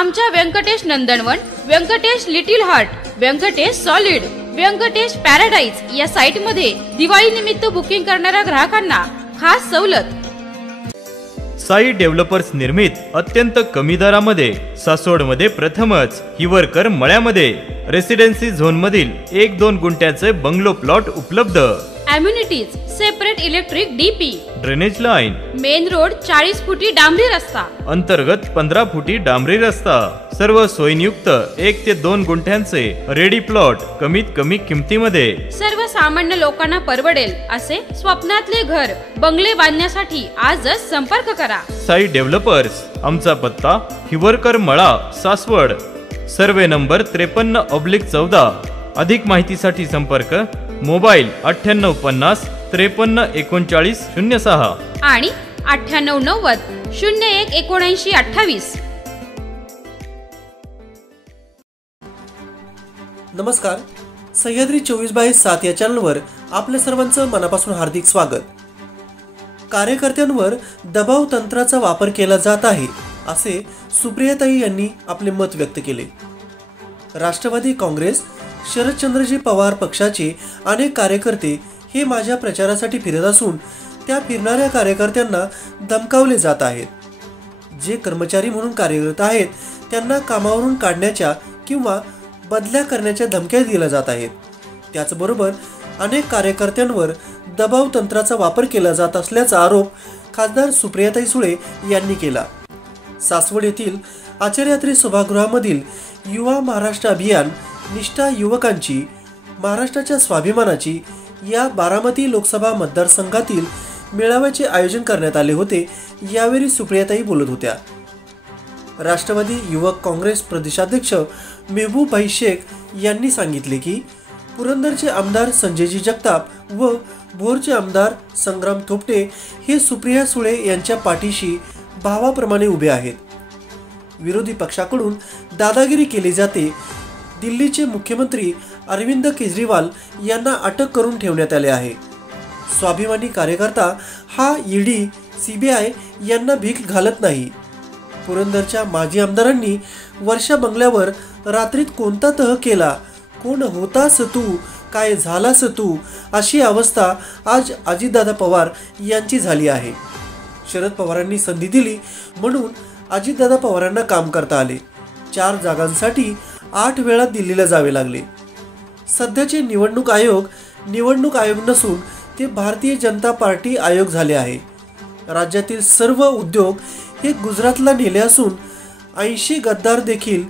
आमच्या Venkatesh Nandanvan, Venkatesh little heart, Venkatesh solid, Venkatesh paradise या site मध्ये दिवाळी निमित्त बुकिंग करणाऱ्या ग्राहकांना खास सवलत। साई डेव्हलपर्स निर्मित अत्यंत कमी दरामध्ये सासवडमध्ये प्रथमच हिवरकर मळ्यामध्ये रेसिडेन्सी झोन मधील 1-2 गुंठ्याचे बंगलो प्लॉट उपलब्ध। Amenities separate electric DP, drainage line, main road 40 फुटी डांबरी रस्ता, अंतर्गत 15 फुटी डांबरी रस्ता, सर्व सोयीयुक्त 1 ते 2 गुंठ्यांचे रेडी प्लॉट कमीत कमी किमतीमध्ये। सर्वसामान्य लोकांना परवडेल असे स्वप्नातले घर बंगले बांधण्यासाठी आजच संपर्क करा। साई डेव्हलपर्स, आमचा पत्ता हिवरकर मळा, सासवड, सर्वे नंबर 53/14। अधिक माहितीसाठी संपर्क मोबाईल 9850 53 39 06 आणि 9890 01 79 28। नमस्कार, सह्याद्री 24/7 या चॅनलवर आपल्या सर्वांचं मनापासून हार्दिक स्वागत। कार्यकर्त्यांवर दबाव तंत्राचा वापर केला जात आहे असे सुप्रियाताई यांनी आपले मत व्यक्त केले। राष्ट्रवादी काँग्रेस शरदचंद्रजी पवार पक्षाचे अनेक कार्यकर्ते हे माझ्या प्रचारासाठी फिरत असून त्या फिरणाऱ्या कार्यकर्त्यांना धमकावले जात आहेत। जे कर्मचारी म्हणून कार्यरत आहेत त्यांना कामावरून काढण्याच्या किंवा बदल्या करण्याच्या धमक्या दिल्या जात आहेत। त्याचबरोबर अनेक कार्यकर्त्यांवर दबाव तंत्राचा वापर केला जात असल्याचा आरोप खासदार सुप्रियाताई सुळे यांनी केला। सासवड येथील आचार्यात्री सभागृहामधील युवा महाराष्ट्र अभियान निष्ठा युवकांची महाराष्ट्राच्या स्वाभिमानाची या बारामती लोकसभा मतदारसंघातील मेळाव्याचे आयोजन करण्यात आले होते। यावेळी सुप्रियाताई बोलत होत्या। राष्ट्रवादी युवक काँग्रेस प्रदेशाध्यक्ष मेहबूबभाई शेख यांनी सांगितले की पुरंदरचे आमदार संजयजी जगताप व भोरचे आमदार संग्राम थोपटे हे सुप्रिया सुळे यांच्या पाठीशी भावाप्रमाणे उभे आहेत। विरोधी पक्षाकडून दादागिरी केली जाते। दिल्लीचे मुख्यमंत्री अरविंद केजरीवाल यांना अटक करून ठेवण्यात आले आहे। स्वाभिमानी कार्यकर्ता हा ईडी सीबीआय यांना भीक घालत नाही। पुरंदरच्या माजी आमदारांनी वर्षा बंगल्यावर रात्रीत कोणता तह केला, कोण होतास तू, काय झालास तू, अशी अवस्था आज अजितदादा पवार यांची झाली आहे। शरद पवारांनी संधी दिली म्हणून अजितदादा पवारांना काम करता आले। 4 जागांसाठी 8 वेळा दिल्लीला जावे लागले। सध्याचे निवडणूक आयोग नसून ते भारतीय जनता पार्टी आयोग झाले आहे। राज्यातील सर्व उद्योग हे गुजरातला नेले असून 80 गद्दार देखील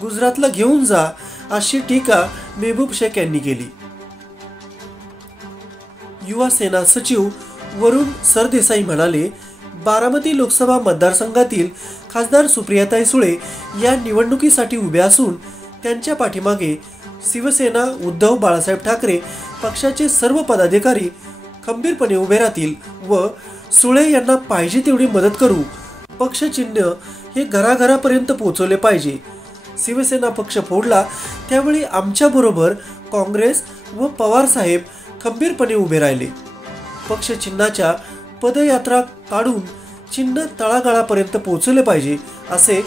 गुजरातला घेऊन जा, अशी टीका मेहबूब शेख यांनी केली। युवा सेना सचिव वरुण सरदेसाई म्हणाले, बारामती लोकसभा मतदारसंघातील खासदार सुप्रियाताई सुळे या निवडणुकीसाठी उभ्या असून त्यांच्या पाठीमागे शिवसेना उद्धव बाळासाहेब ठाकरे पक्षाचे सर्व पदाधिकारी खंबीरपणे उभे राहतील व सुळे यांना पाहिजे तेवढी मदत करू। पक्ष चिन्ह हे घराघरापर्यंत पोहोचवले पाहिजे। शिवसेना पक्ष फोडला त्यावेळी आमच्या बरोबर काँग्रेस व पवार साहेब खंबीरपणे उभे राहिले। पक्ष चिन्हाच्या पदयात्रा काढून चिन्ह तळागाळापर्यंत पोहोचले पाहिजे असे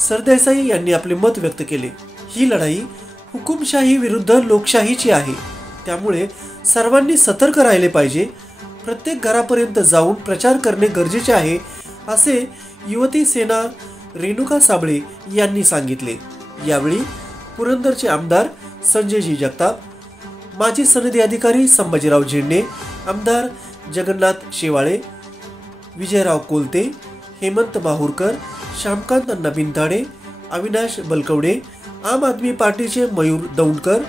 सरदेसाई यांनी आपले मत व्यक्त केले। ही लढाई हुकुमशाही विरुद्ध लोकशाहीची आहे, त्यामुळे सर्वांनी सतर्क राहिले पाहिजे। प्रत्येक घरापर्यंत जाऊन प्रचार करणे गरजेचे आहे असे युवती सेना रेणुका साबळे यांनी सांगितले। यावेळी पुरंदरचे आमदार संजयजी जगताप, माजी सनदी अधिकारी संभाजीराव झेंडे, आमदार जगन्नाथ शेवाळे, विजयराव कोलते, हेमंत माहुरकर, श्यामकांत अण्णा बिनताडे, अविनाश बलकवडे, आम आदमी पार्टीचे मयूर दौंडकर,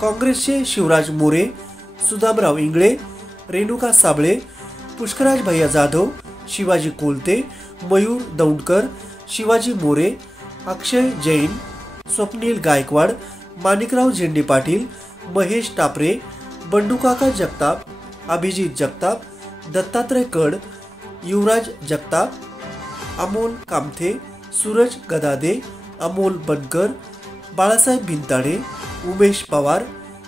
काँग्रेसचे शिवराज मोरे, सुदामराव इंगळे, रेणुका साबळे, पुष्कराज भैया जाधव, शिवाजी कोलते, मयूर दौंडकर, शिवाजी मोरे, अक्षय जैन, स्वप्नील गायकवाड, माणिकराव झेंडे पाटील, महेश टापरे, बंडूकाका जगताप, अभिजित जगताप, दत्तात्रय कड, युवराज जगताप, अमोल कामथे, सूरज गदादे, अमोल बनकर, बाळासाहेब भिंताडे, उमेश पवार,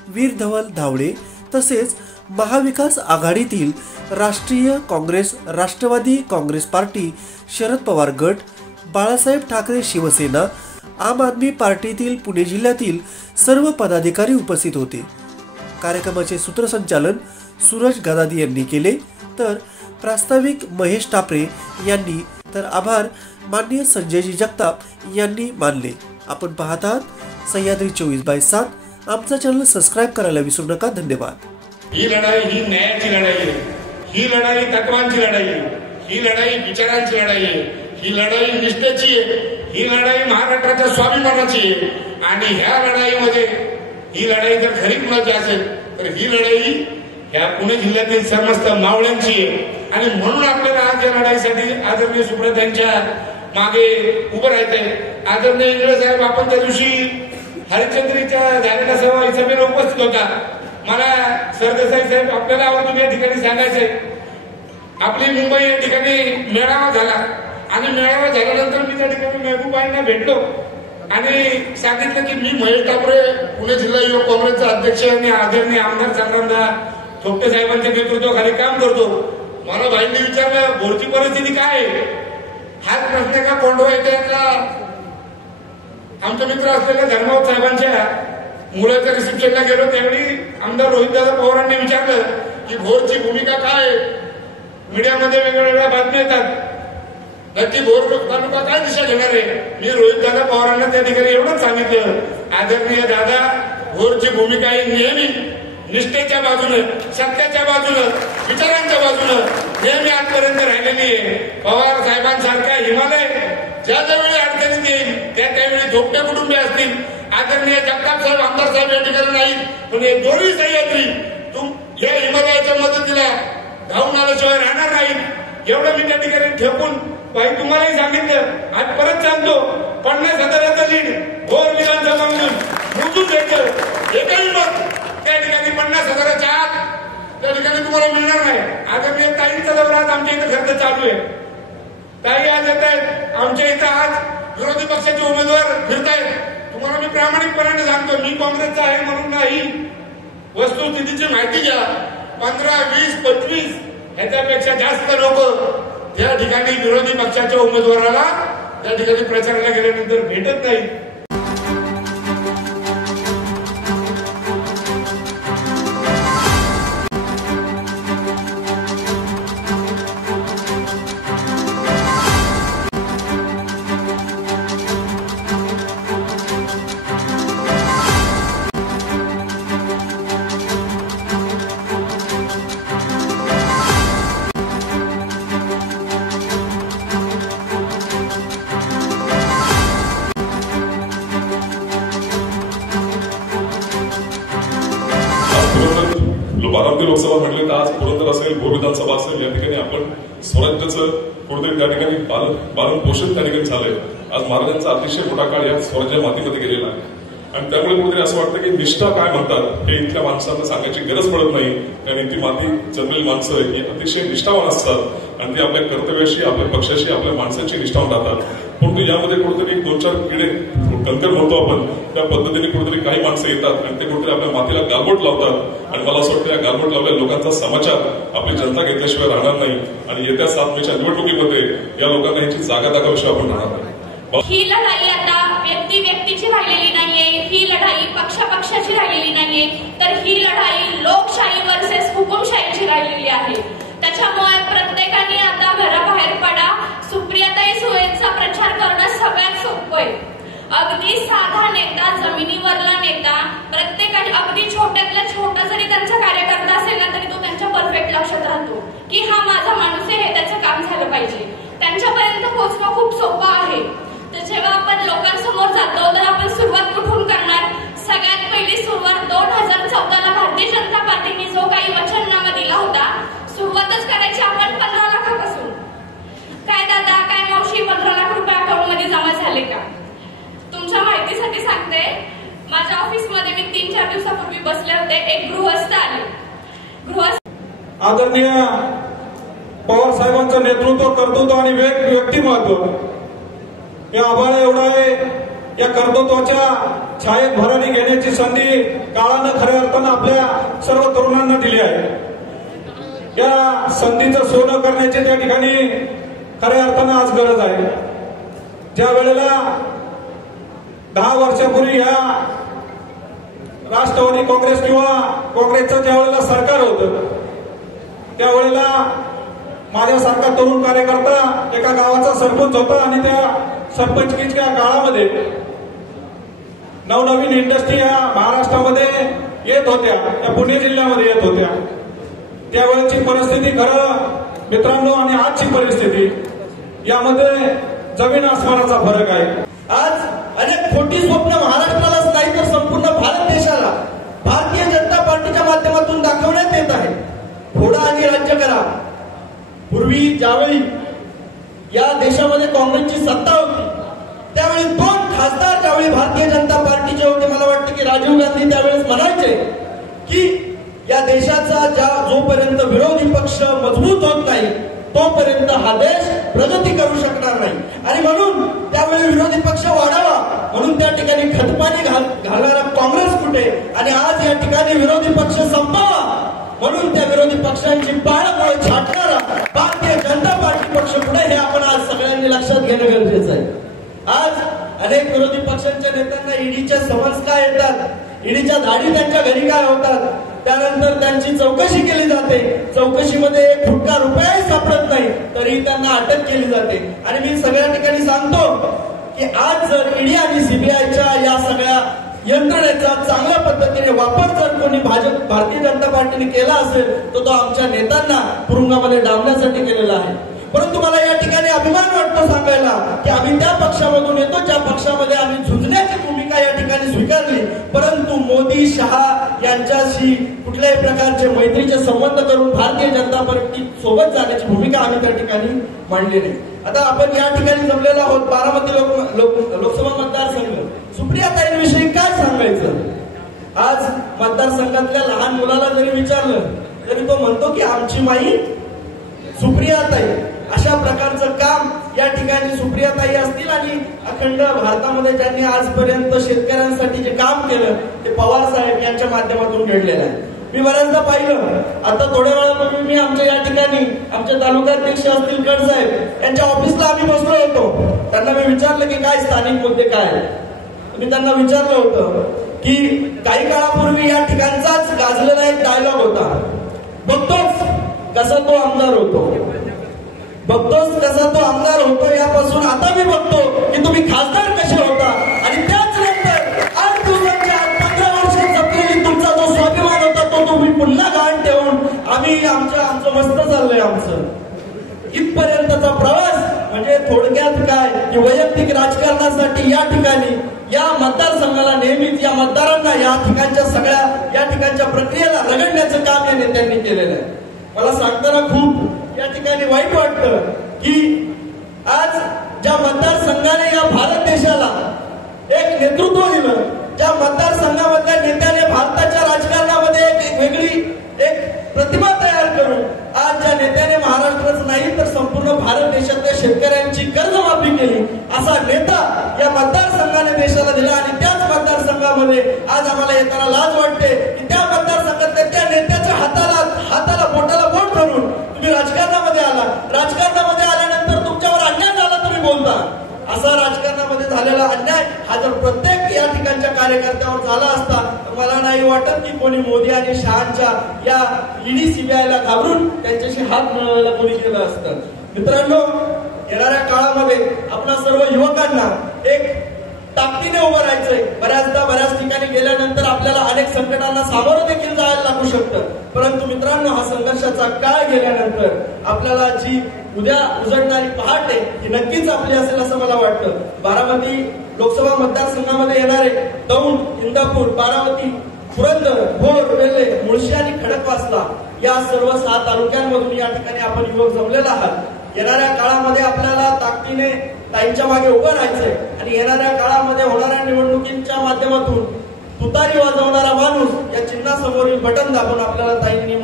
वीर धवल धावडे तसेच महाविकास आघाडीतील राष्ट्रीय काँग्रेस, राष्ट्रवादी काँग्रेस पार्टी, शरद पवार गट, बाळासाहेब ठाकरे शिवसेना आम आदमी पार्टीतील पुणे जिल्ह्यातील सर्व पदाधिकारी उपस्थित होते। कार्यक्रमाचे सूत्रसंचालन सूरज गदादी यांनी केले, तर प्रास्ताविक महेश टापरे यांनी, तर आभार माननीय संजयजी जगताप यांनी मानले। आपण पाहत आहात सह्याद्री 24/7। आमचा चॅनल सबस्क्राइब करायला विसरू नका। धन्यवाद। ही लढाई ही न्यायाची लढाई आहे, ही लढाई तत्वांची लढाई आहे, ही लढाई विचारांची लढाई आहे, ही लढाई निष्ठेची आहे, ही लढाई महाराष्ट्राच्या स्वाभिमानाची आहे। आणि ह्या लढाईमध्ये ही लढाई जर खरी कुणाची असेल तर ही लढाई ह्या पुणे जिल्ह्यातील समस्त मावळ्यांची आहे। आणि म्हणून आपल्याला आज या लढाईसाठी आदरणीय सुब्रतांच्या मागे उभं राहायचंय। आदरणीय इंगळे साहेब, आपण त्या दिवशी हरिश्चंद्रीच्या झालेल्या सभेला उपस्थित होता। मला सरदेसाई साहेब आपल्याला तुम्ही या ठिकाणी सांगायचंय, आपली मुंबई या ठिकाणी मेळावा झाला आणि मेळावा झाल्यानंतर मी त्या ठिकाणी महबूबाईंना भेटलो आणि सांगितलं की मी महेश टापरे पुणे जिल्हा युवक काँग्रेसचा अध्यक्ष आणि आदरणीय आमदार संग्रामदा थोपटे साहेबांच्या नेतृत्वाखाली काम करतो। मला बाईंनी विचारलं, भोरची परिस्थिती काय आहे? हाच प्रश्न का कोंडवा येते का आमचे मित्र असलेल्या धर्मावत साहेबांच्या मुलाच्या रिसेप्शनला गेलो त्यावेळी आमदार रोहितदादा पवारांनी विचारलं की भोरची भूमिका काय? मीडियामध्ये वेगवेगळ्या बातम्या येतात, नक्की भोर तालुका काय दिशा घेणार आहे? मी रोहितदादा पवारांना त्या ठिकाणी एवढंच सांगितलं, आदरणीय दादा, भोरची भूमिका ही नेहमी निष्ठेच्या बाजूनं, सत्याच्या बाजूनं, विचारांच्या बाजूनं नेहमी आजपर्यंत राहिलेली आहे। पवार साहेबांसारख्या हिमालय ज्या ज्यावेळी अडचणीत येईल त्या त्यावेळी धोपटे कुटुंबीय असतील, आदरणीय जगताप साहेब, आमदार साहेब या ठिकाणी नाहीत, पण हे दोन्ही सह्याद्री या हिमालयाच्या मदतीला धावून आल्याशिवाय राहणार नाहीत। एवढं मी त्या ठिकाणी ठेवून बाई तुम्हालाही सांगितलं, आज परत सांगतो, 50,000चं लीड भोर विधानसभा मोजून द्यायचं एकही मत त्या ठिकाणी 50,000च्या आत त्या ठिकाणी तुम्हाला मिळणार नाही। आदरणीय ताईंचा दौरा आज आमच्या इथं खर्च चालू आहे, ताई आज येत आहेत आमच्या इथं, आज विरोधी पक्षाचे उमेदवार फिरत आहेत। तुम्हाला मी प्रामाणिकपणाने सांगतो, मी काँग्रेसचा आहे म्हणून नाही, वस्तुस्थितीची माहिती घ्या। 15, 20, 25 ह्याच्यापेक्षा जास्त लोक त्या ठिकाणी विरोधी पक्षाच्या उमेदवाराला त्या ठिकाणी प्रचाराला गेल्यानंतर भेटत नाही। बारामती लोकसभा म्हटले तर आज पुरंदर असेल, भोर विधानसभा असेल, या ठिकाणी आपण स्वराज्याचं कुठेतरी त्या ठिकाणी पालन पोषण त्या ठिकाणी झालंय। आज महाराजांचा अतिशय मोठा काळ या स्वराज्य मातीमध्ये गेलेला आहे आणि त्यामुळे कुठेतरी असं वाटतं की निष्ठा काय म्हणतात हे इथल्या माणसांना सांगायची गरज पडत नाही, कारण ती माती जन्मलेली माणसं ही अतिशय निष्ठावान असतात आणि ती आपल्या कर्तव्याशी, आपल्या पक्षाशी, आपल्या माणसाची निष्ठावान राहतात। परंतु यामध्ये कुठेतरी 2-4 किडे कंकर म्हणतो आपण, त्या पद्धतीने कुठेतरी काही माणसं येतात आणि ते कुठेतरी आपल्या मातीला गालबोट लावतात आणि मला असं वाटतं या गालबोट लावलेल्या लोकांचा समाचार आपली जनता घेतल्याशिवाय राहणार नाही आणि येत्या 7 मेच्या निवडणुकीमध्ये या लोकांना याची जागा दाखवल्याशिवाय आपण राहणार नाही। ही लढाई आता व्यक्तीची राहिलेली नाहीये, ही लढाई पक्षाची राहिलेली नाहीये, तर ही लढाई लोकशाही वर्सेस हुकुमशाहीची राहिलेली आहे। त्याच्यामुळे प्रत्येकाने आता घराबाहेर पडा, सुप्रियाताई सुळेंचा प्रचार करणं सगळ्यात सोपं आहे। अगदी साधा नेता, जमिनीवरला नेता, प्रत्येकाने अगदी छोट्यातला छोटा जरी त्यांचा कार्यकर्ता असेल ना तरी तो त्यांच्या परफेक्ट लक्षात राहतो की हा माझा माणूस आहे, हे त्याचं काम झालं पाहिजे। त्यांच्यापर्यंत पोहोचणं खूप सोपं आहे। तर जेव्हा आपण लोकांसमोर जातो तर आपण सुरुवात कुठून करणार? सगळ्यात पहिली सुरुवात 2014ला भारतीय जनता पार्टीने जो काही वचननामा दिला होता, सुरुवातच करायची आपण 15 लाखापासून। काय दादा, काय मावशी, 15 लाख रुपये अकाउंट मध्ये जमा झाले का? तुमच्या माहितीसाठी सांगते, माझ्या ऑफिसमध्ये मी 3-4 दिवसापूर्वी बसले होते, एक गृहस्थ आले। आदरणीय पवार साहेबांचं नेतृत्व, कर्तृत्व आणि व्यक्तिमत्व या आभाळ एवढा आहे। या कर्तृत्वाच्या छायेत भरारी घेण्याची संधी काळानं खऱ्या अर्थानं आपल्या सर्व तरुणांना दिली आहे। या संधीचं सोनं करण्याची त्या ठिकाणी खऱ्या अर्थानं आज गरज आहे। ज्या वेळेला 10 वर्षापूर्वी या राष्ट्रवादी काँग्रेस किंवा काँग्रेसचं ज्या वेळेला सरकार होतं त्यावेळेला माझ्यासारखा तरुण कार्यकर्ता एका गावाचा सरपंच होता आणि त्या सरपंचकीच्या काळामध्ये नवनवीन इंडस्ट्री या महाराष्ट्रामध्ये येत होत्या, त्या पुणे जिल्ह्यामध्ये येत होत्या. त्यावेळेची परिस्थिती खरं मित्रांनो आणि आजची परिस्थिती यामध्ये जमीन आसमानाचा फरक आहे. आज अनेक खोटी स्वप्न महाराष्ट्रालाच नाही तर संपूर्ण भारत देशाला भारतीय जनता पार्टीच्या माध्यमातून दाखवण्यात येत आहे. फोडा आणि राज्य करा. पूर्वी ज्यावेळी या देशामध्ये काँग्रेसची सत्ता होती त्यावेळी 2 खासदार ज्यावेळी भारतीय जनता पार्टीचे होते, मला वाटतं की राजीव गांधी त्यावेळेस म्हणायचे की या देशाचा जोपर्यंत विरोधी पक्ष मजबूत होत नाही तोपर्यंत हा देश प्रगती करू शकणार नाही. आणि म्हणून त्यावेळी विरोधी पक्ष वाढावा म्हणून त्या ठिकाणी खतपाणी घालणारा काँग्रेस कुठे आणि आज या ठिकाणी विरोधी पक्ष संपावा म्हणून त्या विरोधी पक्षांची पाळमुळे छाटणारा भारतीय जनता पार्टी पक्ष पुढे हे आपण आज सगळ्यांनी लक्षात घेणं गरजेचं आहे. आज अनेक विरोधी पक्षांच्या नेत्यांना ईडीच्या समन्स काय येतात, ईडीच्या धाडी त्यांच्या घरी काय होतात, त्यानंतर त्यांची चौकशी केली जाते. चौकशीमध्ये 1 फुटका रुपयाही सापडत नाही तरी त्यांना अटक केली जाते. आणि मी सगळ्या ठिकाणी सांगतो की आज जर ईडी आणि सीबीआयच्या या सगळ्या यंत्रणेचा चांगल्या पद्धतीने वापर जर कोणी भारतीय जनता पार्टीने केला असेल तर तो आमच्या नेत्यांना तुरुंगामध्ये डांबण्यासाठी केलेला आहे. परंतु मला या ठिकाणी अभिमान वाटतो सांगायला की आम्ही त्या पक्षामधून येतो ज्या पक्षामध्ये आम्ही झुंजण्याची भूमिका या ठिकाणी स्वीकारली. परंतु मोदी शहा यांच्याशी कुठल्याही प्रकारचे मैत्रीचे संबंध करून भारतीय जनता पार्टी सोबत जाण्याची भूमिका आम्ही त्या ठिकाणी मांडली नाही. आता आपण या ठिकाणी जमलेलो आहोत बारामती लोकसभा मतदारसंघ. सुप्रियाताईंविषयी काय सांगायचं. आज मतदारसंघातल्या लहान मुलाला जरी विचारलं तरी तो म्हणतो की आमची माई सुप्रियाताई. अशा प्रकारचं काम या ठिकाणी सुप्रियाताई असतील आणि अखंड भारतामध्ये ज्यांनी आजपर्यंत शेतकऱ्यांसाठी जे काम केलं ते पवार साहेब यांच्या माध्यमातून घडलेलं आहे. मी बऱ्याचदा पाहिलं, आता थोड्या वेळापूर्वी मी आमच्या या ठिकाणी आमचे तालुकाध्यक्ष असतील कड साहेब यांच्या ऑफिसला आम्ही बसलो होतो. त्यांना मी विचारलं की काय स्थानिक मुद्दे काय. मी त्यांना विचारलं होतं की काही काळापूर्वी या ठिकाणचाच गाजलेला एक डायलॉग होता, बघतोच कसा तो आमदार होतो, बघतोच कसा तो आमदार होतो. यापासून आता मी बघतो की तुम्ही खासदार कसे होता. आणि त्याच नंतर 8 दिवसांच्या 15 वर्षात जपलेली तुमचा जो स्वाभिमान होता तो तुम्ही पुन्हा गहाण ठेवून आम्ही आमचं मस्त चाललंय आमचं. इथपर्यंतचा प्रवास म्हणजे थोडक्यात काय की वैयक्तिक राजकारणासाठी या ठिकाणी या मतदारसंघाला नेहमीच या मतदारांना या ठिकाणच्या सगळ्या या ठिकाणच्या प्रक्रियेला रगडण्याचं काम या नेत्यांनी केलेलं आहे. मला सांगताना खूप या ठिकाणी वाईट वाटतं की आज ज्या मतदारसंघाने या भारत देशाला एक नेतृत्व दिलं, ज्या मतदारसंघामधल्या नेत्याने भारताच्या राजकारणामध्ये एक वेगळी प्रतिमा तयार करून आज ज्या नेत्याने महाराष्ट्राचं नाही तर संपूर्ण भारत देशातल्या शेतकऱ्यांची कर्जमाफी केली असा नेता या मतदारसंघाने देशाला दिला. आणि त्याच मतदारसंघामध्ये आज आम्हाला येताना लाज वाटते की त्या मतदारसंघातल्या त्या नेत्याच्या हाताला बोटाला बोट धरून तुम्ही राजकारणामध्ये आला. राजकारणामध्ये आल्यानंतर तुमच्यावर अन्याय झाला तुम्ही बोलता. असा राजकारणामध्ये झालेला अन्याय हा जर प्रत्येक या ठिकाणच्या कार्यकर्त्यावर झाला असता तर मला नाही वाटत की कोणी मोदी आणि शहांच्या या ईडी सीबीआयला घाबरून त्यांच्याशी हात मिळवायला कोणी केलं असतं. मित्रांनो, येणाऱ्या काळामध्ये आपल्या सर्व युवकांना एक ताकदीने उभं राहायचंय. बऱ्याच ठिकाणी गेल्यानंतर आपल्याला अनेक संकटांना सामोरं देखील जायला लागू शकतं. परंतु मित्रांनो, हा संघर्षाचा काळ गेल्यानंतर आपल्याला जी उद्या उजळणारी पहाट आहे ही नक्कीच आपली असेल असं मला वाटतं. बारामती लोकसभा मतदारसंघामध्ये येणारे दौंड, इंदापूर, बारामती, पुरंदर, भोर, वेल्हे, मुळशी आणि खडकवासला या सर्व 6 तालुक्यांमधून या ठिकाणी आपण युवक जमलेला आहात. येणाऱ्या काळामध्ये आपल्याला ताकदीने ताईंच्या मागे उभं राहायचंय आणि येणाऱ्या काळामध्ये होणाऱ्या निवडणुकींच्या माध्यमातून तुतारी वाजवणारा माणूस या चिन्हासमोरील बटन दाबून आपल्याला ताईंना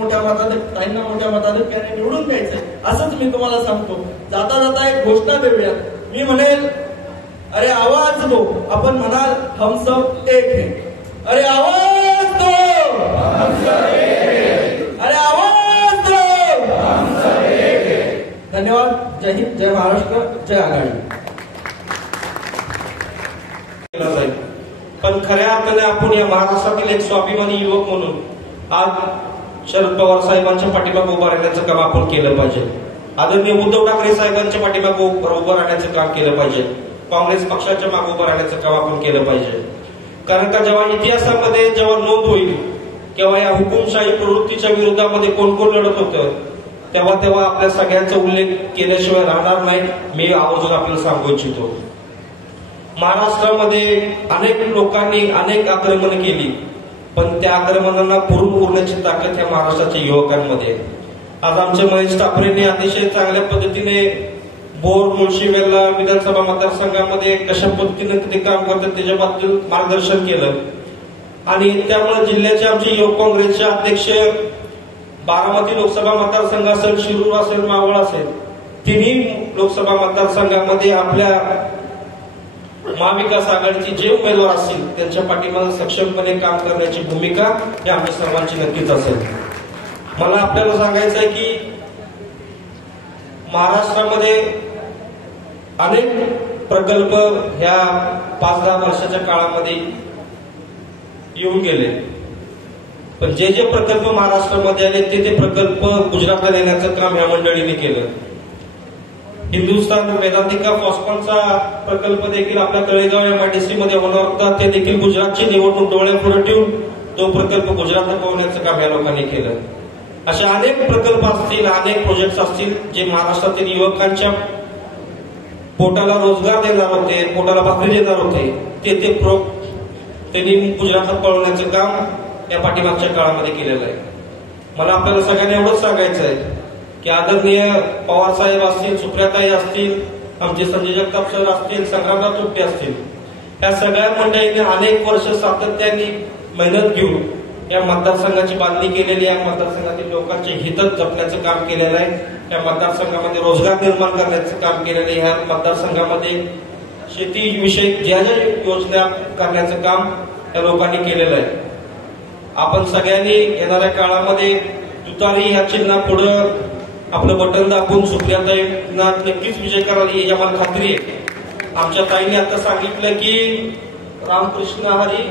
मोठ्या मताधिक्याने निवडून द्यायचंय असंच मी तुम्हाला सांगतो. जाता जाता एक घोषणा देऊयात. मी म्हणेल अरे आवाज दो, आपण म्हणाल हम सब एक है. अरे आवाज दो, अरे आवाज दो. धन्यवाद. जय हिंद, जय महाराष्ट्र, जय आघाडी. खऱ्या अर्थाने आपण या महाराष्ट्रातील एक स्वाभिमानी युवक म्हणून आज शरद पवार साहेबांच्या पाठीमागे उभं राहण्याचं काम आपण केलं पाहिजे. आदरणीय उद्धव ठाकरे साहेबांच्या पाठीमागे उभं राहण्याचं काम केलं पाहिजे. काँग्रेस पक्षाच्या मागे उभं राहण्याचं काम आपण केलं पाहिजे. कारण का जेव्हा इतिहासामध्ये जेव्हा नोंद होईल तेव्हा या हुकुमशाही प्रवृत्तीच्या विरोधामध्ये कोण कोण लढत होतं तेव्हा आपल्या सगळ्यांचा उल्लेख केल्याशिवाय राहणार नाही. मी आवर्जून आपल्याला सांगू इच्छितो. महाराष्ट्रामध्ये अनेक लोकांनी अनेक आक्रमण केली, पण त्या आक्रमणांना पुरून उरण्याची ताकद या महाराष्ट्राच्या युवकांमध्ये. आज आमचे महेश टापरेंनी अतिशय चांगल्या पद्धतीने बोर मुळशी वेल्हा विधानसभा मतदारसंघामध्ये कशा पद्धतीने ते काम करतात त्याच्याबद्दल मार्गदर्शन केलं. आणि त्यामुळे जिल्ह्याचे आमचे युवक काँग्रेसचे अध्यक्ष बारामती लोकसभा मतदारसंघ असेल, शिरूर असेल, मावळ असेल, तिन्ही लोकसभा मतदारसंघामध्ये आपल्या महाविकास आघाडीचे जे उमेदवार असतील त्यांच्या पाठीमागे सक्षमपणे काम करण्याची भूमिका ही आमच्या सर्वांची नक्कीच असेल. मला आपल्याला सांगायचं आहे की महाराष्ट्रामध्ये अनेक प्रकल्प ह्या 5-10 वर्षाच्या काळामध्ये येऊन गेले, पण जे जे प्रकल्प महाराष्ट्रामध्ये आले ते प्रकल्प गुजरातला नेण्याचं काम या मंडळीने केलं. हिंदुस्थान वेदांतिका फॉस्कॉनचा प्रकल्प देखील आपल्या तळेगाव MIDC मध्ये होणार होता. ते देखील गुजरातची निवडणूक डोळ्यापुढे ठेवून तो प्रकल्प गुजरातला पोहोचण्याचं काम या लोकांनी केलं. अशा अनेक प्रकल्प असतील, अनेक प्रोजेक्ट असतील जे महाराष्ट्रातील युवकांच्या पोटाला रोजगार देणार होते, पोटाला भाकरी देणार होते, त्यांनी गुजरातला पळवण्याचं काम या पाठीमागच्या काळामध्ये केलेलं आहे. मला आपल्याला सगळ्यांना एवढंच सांगायचं आहे की आदरणीय पवार साहेब असतील, सुप्रियाताई असतील, आमचे संजय जगताप सर असतील, संग्रामराव तुपटे असतील, या सगळ्या मंडळींनी अनेक वर्ष सातत्याने मेहनत घेऊन या मतदारसंघाची बांधणी केलेली आहे. मतदारसंघातील लोकांचे हित जपण्याचं काम केलेलं आहे. या मतदारसंघामध्ये रोजगार निर्माण करण्याचं काम केलेलं आहे. ह्या मतदारसंघामध्ये शेतीविषयक ज्या ज्या योजना करण्याचं काम या लोकांनी केलेलं आहे. आपण सगळ्यांनी येणाऱ्या काळामध्ये तुतारी या चिन्हा पुढं आपलं बटन दाबून सुप्रियाताईंना नक्कीच विजय करायला याची आम्हाला खात्री आहे. आमच्या ताईने आता सांगितलं की रामकृष्ण हरी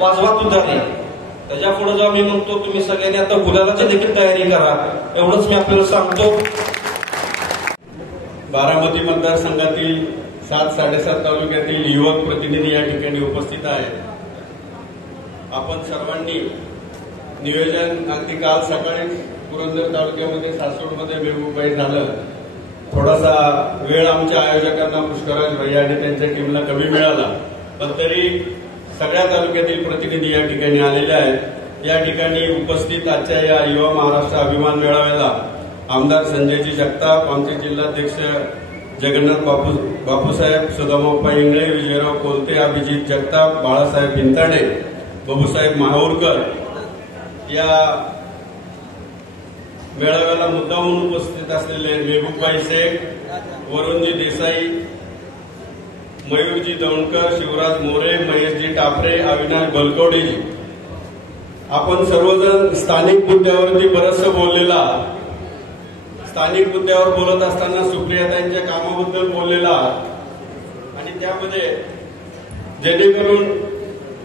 वाजवा तुतारी, त्याच्या पुढे जेव्हा मी म्हणतो तुम्ही सगळ्यांनी आता गुलालाची देखील तयारी करा, एवढंच मी आपल्याला सांगतो. बारामती मतदारसंघातील 7-7.5 तालुक्यातील युवक प्रतिनिधी या ठिकाणी उपस्थित आहेत. आपण सर्वांनी नियोजन अगदी काल सकाळी पुरंदर तालुक्यामध्ये सासवडमध्ये बेमुंबई झालं. थोडासा वेळ आमच्या आयोजकांना पुष्कराज भैया आणि त्यांच्या टीमला कमी मिळाला, पण तरी सगळ्या तालुक्यातील प्रतिनिधी या ठिकाणी आलेले आहेत. या ठिकाणी उपस्थित आजच्या या युवा महाराष्ट्र अभिमान मेळाव्याला आमदार संजयजी जगताप, आमचे जिल्हाध्यक्ष जगन्नाथ बापूसाहेब, सुदामाप्पा इंगळे, विजयराव कोलते, अभिजित जगताप, बाळासाहेब बिंताडे, बाबूसाहेब महाऊरकर या मेळाव्याला मुद्दामून उपस्थित असलेले मेहबूबबाई शेख, वरुणजी देसाई, मयूरजी दौंडकर, शिवराज मोरे, महेशजी टापरे, अविनाश बलकवडेजी, आपण सर्वजण स्थानिक मुद्द्यावरती बरंचसं बोललेला. स्थानिक मुद्द्यावर बोलत असताना सुप्रियाताईंच्या कामाबद्दल बोललेला आणि त्यामध्ये जेणेकरून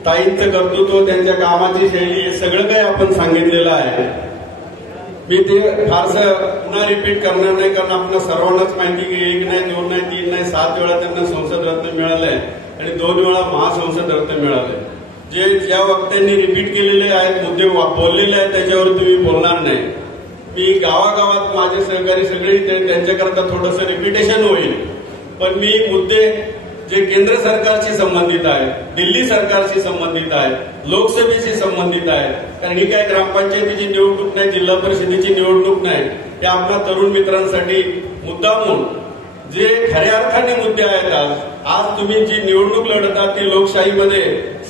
ताईंचं कर्तृत्व, त्यांच्या कामाची शैली हे सगळं काही आपण सांगितलेलं आहे. मी ते फारसं पुन्हा रिपीट करणार नाही, कारण आपल्या सर्वांनाच माहिती की 1 नाही, 2 नाही, 3 नाही, 7 वेळा त्यांना संसद रत्न मिळालंय आणि 2 वेळा महासंसद रत्न मिळालंय. जे ज्या वक्त्यांनी रिपीट केलेले आहेत, मुद्दे बोललेले आहेत, त्याच्यावर तुम्ही बोलणार नाही. मी गावागावात माझे सहकारी सगळे त्यांच्याकरता थोडंसं रिपिटेशन होईल, पण मी मुद्दे जे केंद्र सरकारशी संबंधित आहे, दिल्ली सरकारशी संबंधित आहे, लोकसभेशी संबंधित आहे, कारण ही काय ग्रामपंचायतीची निवडणूक नाही, जिल्हा परिषदेची निवडणूक नाही, हे आपल्या तरुण मित्रांसाठी मुद्दामून जे खऱ्या अर्थाने मुद्दे आहेत. आज तुम्ही जी निवडणूक लढता ती लोकशाहीमध्ये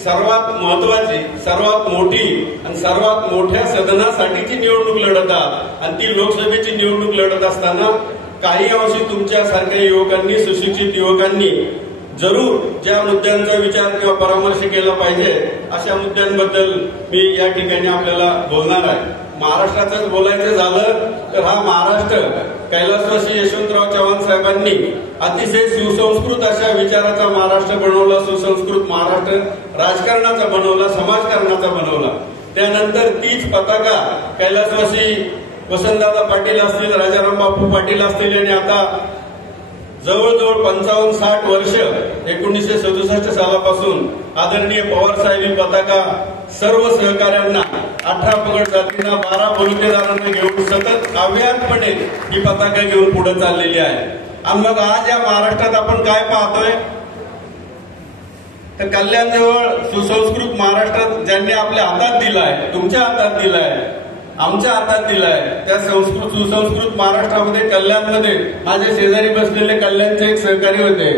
सर्वात महत्वाची, सर्वात मोठी आणि सर्वात मोठ्या सदनासाठीची निवडणूक लढता आणि ती लोकसभेची निवडणूक लढत असताना काही अंशी तुमच्यासारख्या युवकांनी, सुशिक्षित युवकांनी जरूर ज्या मुद्द्यांचा विचार किंवा परामर्श केला पाहिजे अशा मुद्द्यांबद्दल मी या ठिकाणी आपल्याला बोलणार आहे. महाराष्ट्राचंच बोलायचं झालं तर हा महाराष्ट्र कैलासवासी यशवंतराव चव्हाण साहेबांनी अतिशय सुसंस्कृत अशा विचाराचा महाराष्ट्र बनवला, सुसंस्कृत महाराष्ट्र राजकारणाचा बनवला, समाजकारणाचा बनवला. त्यानंतर तीच पताका कैलासवासी वसंतदादा पाटील असतील, राजाराम बापू पाटील असतील आणि आता जवळजवळ 55-60 वर्ष 1967 सालापासून आदरणीय पवार साहेब ही पताका सर्व सहकाऱ्यांना 18 पगड जातींना 12 बलुतेदारांना घेऊन सतत अव्याहतपणे ही पताका घेऊन पुढे चाललेली आहे. आणि मग आज या महाराष्ट्रात आपण काय पाहतोय तर कल्याणजवळ सुसंस्कृत महाराष्ट्रात ज्यांनी आपल्या हातात दिलाय, तुमच्या हातात दिलाय, आमच्या हातात दिलाय, त्या सुसंस्कृत महाराष्ट्रामध्ये कल्याणमध्ये माझ्या शेजारी बसलेले कल्याणचे एक सहकारी होते.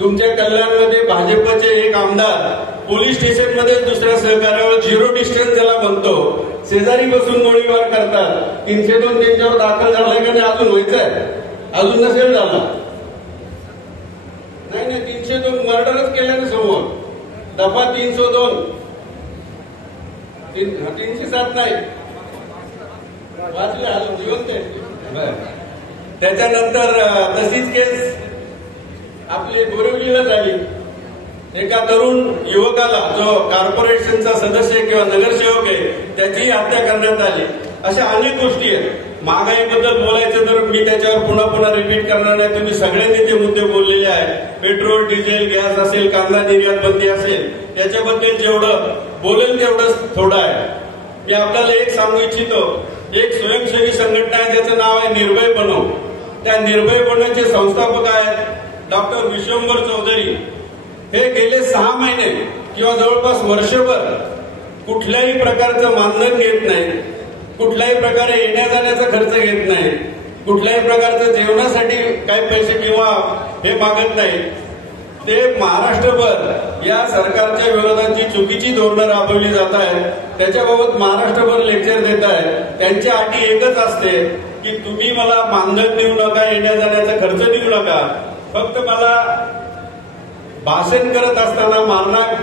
तुमच्या कल्याणमध्ये भाजपचे एक आमदार पोलीस स्टेशनमध्ये दुसऱ्या सहकार्यावर 0 डिस्टन्स ज्याला म्हणतो शेजारी बसून गोळीबार करतात. 302 त्यांच्यावर दाखल झालाय का नाही अजून व्हायचंय, अजून नसेल झाला. नाही 302 मर्डरच केलं ना समोर. दफा 302 307 नाही वाचले अजून जिवंत आहे. त्याच्यानंतर तशीच केस आपली बोरिवलीला झाली. एका तरुण युवकाला जो कॉर्पोरेशनचा सदस्य किंवा नगरसेवक आहे त्याची हत्या करण्यात आली. अशा अनेक गोष्टी आहेत. महागाईबद्दल बोलायचं तर मी त्याच्यावर पुन्हा पुन्हा रिपीट करणार नाही. तुम्ही सगळ्यांनी ते मुद्दे बोललेले आहेत. पेट्रोल, डिझेल, गॅस असेल, कांदा निर्यात बंदी असेल, याच्याबद्दल जेवढं बोलेल तेवढंच थोडं आहे. मी आपल्याला एक सांगू इच्छितो. एक स्वयंसेवी संघटना आहे ज्याचं नाव आहे निर्भय बनव. त्या निर्भय बनवचे संस्थापक आहेत डॉक्टर विश्वंभर चौधरी. हे गेले 6 महिने किंवा जवळपास वर्षभर कुठल्याही प्रकारचं मानधन घेत नाही, कुठल्याही प्रकारे येण्या जाण्याचा खर्च घेत नाही, कुठल्याही प्रकारचं जेवणासाठी काही पैसे किंवा हे मागत नाही. ते महाराष्ट्रभर या सरकारच्या विरोधात जी चुकीची धोरणं राबवली जात आहेत त्याच्याबाबत महाराष्ट्रभर लेक्चर देत आहेत. त्यांची अटी एकच असते की तुम्ही मला मानधन देऊ नका, येण्या जाण्याचा खर्च देऊ नका, फक्त मला भाषण करत असताना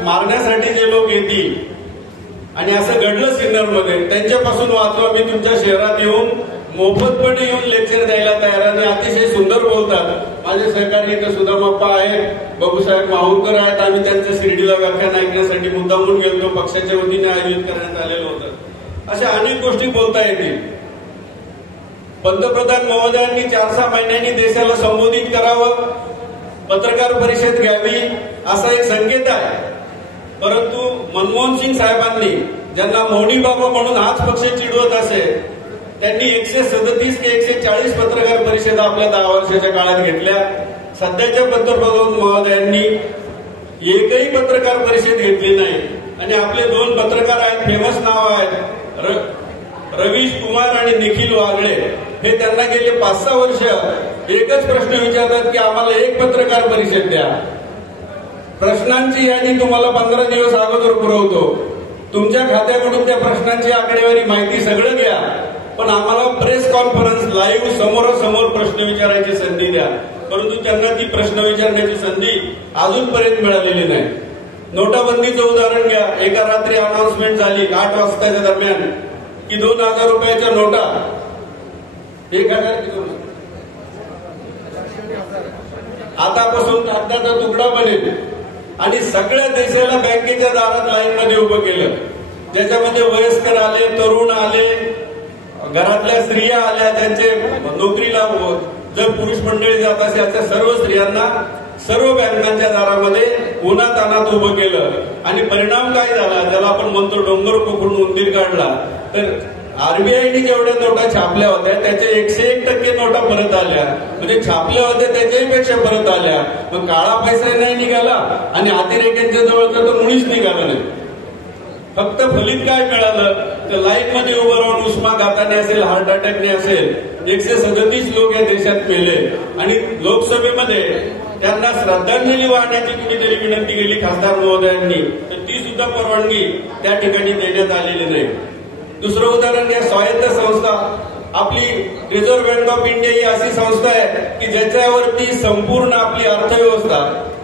मारण्यासाठी जे लोक येतील आणि असं घडलं सिन्नरमध्ये त्यांच्यापासून वाचवा. मी तुमच्या शहरात येऊन मोफतपणे येऊन लेक्चर द्यायला तयार आणि अतिशय सुंदर बोलतात. माझे सहकारी इथं सुदामप्पा आहेत, बाबूसाहेब माहूरकर आहेत. आम्ही त्यांच्या शिर्डीला व्याख्यान ऐकण्यासाठी मुद्दामून गेलो, पक्षाच्या वतीने आयोजित करण्यात आलेलं होतं. अशा अनेक गोष्टी बोलता येतील. पंतप्रधान महोदयांनी 4-6 महिन्यांनी देशाला संबोधित करावं, पत्रकार परिषद घ्यावी असा एक संकेत आहे. परंतु मनमोहन सिंग साहेबांनी ज्यांना मौनी बाबा म्हणून हाच पक्ष चिडवत असे त्यांनी 137 की 140 पत्रकार परिषदा आपल्या 10 वर्षाच्या काळात घेतल्या. सध्याच्या पंतप्रधान महोदयांनी एकही पत्रकार परिषद घेतली नाही. आणि आपले 2 पत्रकार आहेत, फेमस नाव आहेत रवीश कुमार आणि निखिल वागळे. हे त्यांना गेले 5-6 वर्ष एकच प्रश्न विचारतात की आम्हाला एक पत्रकार परिषद द्या. प्रश्नांची यादी तुम्हाला 15 दिवस अगोदर पुरवतो. तुमच्या खात्याकडून त्या प्रश्नांची आकडेवारी माहिती सगळं घ्या, पण आम्हाला प्रेस कॉन्फरन्स लाईव्ह समोरासमोर प्रश्न विचारायची संधी द्या. परंतु त्यांना ती प्रश्न विचारण्याची संधी अजूनपर्यंत मिळालेली नाही. नोटाबंदीचं उदाहरण घ्या. एका रात्री अनाउन्समेंट झाली 8 वाजताच्या दरम्यान की 2000 रुपयाच्या नोटा 1000 आतापासून कागदाचा तुकडा बनेल आणि सगळ्या देशाला बँकेच्या दारात लाईन मध्ये उभं केलं. ज्याच्यामध्ये वयस्कर आले, तरुण आले, घरातल्या स्त्रिया आल्या, त्यांचे नोकरीला जर पुरुष मंडळी जात असेल त्या सर्व स्त्रियांना सर्व बँकांच्या दारामध्ये उन्हातानात उभं केलं. आणि परिणाम काय झाला, ज्याला आपण म्हणतो डोंगर पोखरून उंदीर काढला, तर आरबीआयने जेवढ्या नोटा छापल्या होत्या त्याच्या 101% नोटा परत आल्या. म्हणजे छापल्या होत्या त्याच्याही पेक्षा परत आल्या. मग काळा पैसा नाही निघाला आणि अतिरेक्यांच्या जवळचा तर मुळीच निघाला नाही. फक्त फलित काय मिळालं तर लाईन मध्ये उभं राहून उष्माघाताने असेल, हार्ट अटॅकने असेल 137 लोक या देशात मेले. आणि लोकसभेमध्ये त्यांना श्रद्धांजली वाहण्याची कुणीतरी विनंती केली खासदार महोदयांनी, तर ती सुद्धा परवानगी त्या ठिकाणी देण्यात आलेली नाही. दुसरं उदाहरण घ्या, स्वायत्त संस्था. आपली रिझर्व्ह बँक ऑफ इंडिया ही अशी संस्था आहे की ज्याच्यावरती संपूर्ण आपली अर्थव्यवस्था,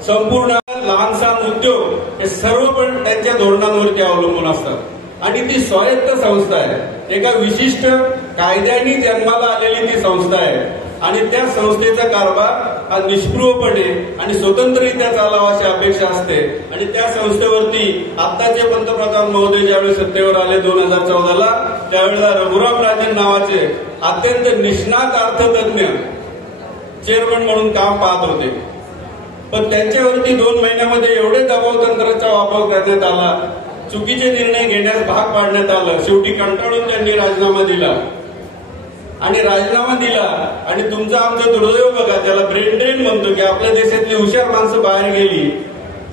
संपूर्ण लहान सहान उद्योग हे सर्व पण त्यांच्या धोरणांवरती अवलंबून असतात. आणि ती स्वायत्त संस्था आहे, एका विशिष्ट कायद्याने जन्माला आलेली ती संस्था आहे. आणि त्या संस्थेचा कारभार हा निष्क्रियपणे आणि स्वतंत्ररित्या चालावा अशी अपेक्षा असते. आणि त्या संस्थेवरती आत्ताचे पंतप्रधान महोदय ज्यावेळी सत्तेवर आले 2014ला, त्यावेळेला रघुराम राजन नावाचे अत्यंत निष्णात अर्थतज्ञ चेअरमन म्हणून काम पाहत होते. पण त्यांच्यावरती 2 महिन्यामध्ये एवढे दबाव तंत्राचा वापर करण्यात आला, चुकीचे निर्णय घेण्यास भाग पाडण्यात आलं. शेवटी कंटाळून त्यांनी राजीनामा दिला. आणि राजीनामा दिला आणि तुमचं आमचं दुर्दैव बघा, त्याला ब्रेन ड्रेन म्हणतो की आपल्या देशातली हुशार माणसं बाहेर गेली,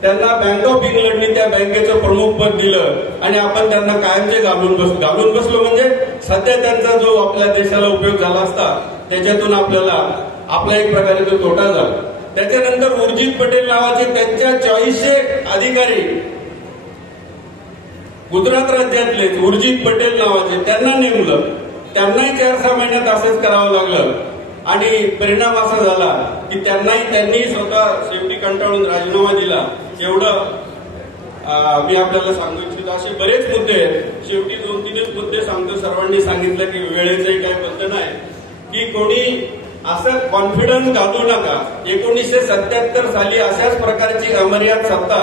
त्यांना बँक ऑफ इंग्लंडने त्या बँकेचं प्रमुख पद दिलं आणि आपण त्यांना कायमचे घालून बसलो. म्हणजे सध्या त्यांचा जो आपल्या देशाला उपयोग झाला असता त्याच्यातून आपला एक प्रकारे तो तोटा झाला. त्याच्यानंतर उर्जित पटेल नावाचे त्यांच्या 4000 अधिकारी गुजरात राज्यातले उर्जित पटेल नावाचे त्यांना नेमलं. त्यांनाही 4-6 महिन्यात असंच करावं लागलं आणि परिणाम असा झाला की त्यांनी स्वतः शेवटी कंटाळून राजीनामा दिला. एवढं मी आपल्याला सांगू इच्छितो. असे बरेच मुद्दे आहेत. शेवटी 2-3 मुद्दे सांगतो. सर्वांनी सांगितलं की वेळेचंही काही बंधन आहे की कोणी असं कॉन्फिडन्स घालू नका. 1977 साली अशाच प्रकारची अमर्याद सत्ता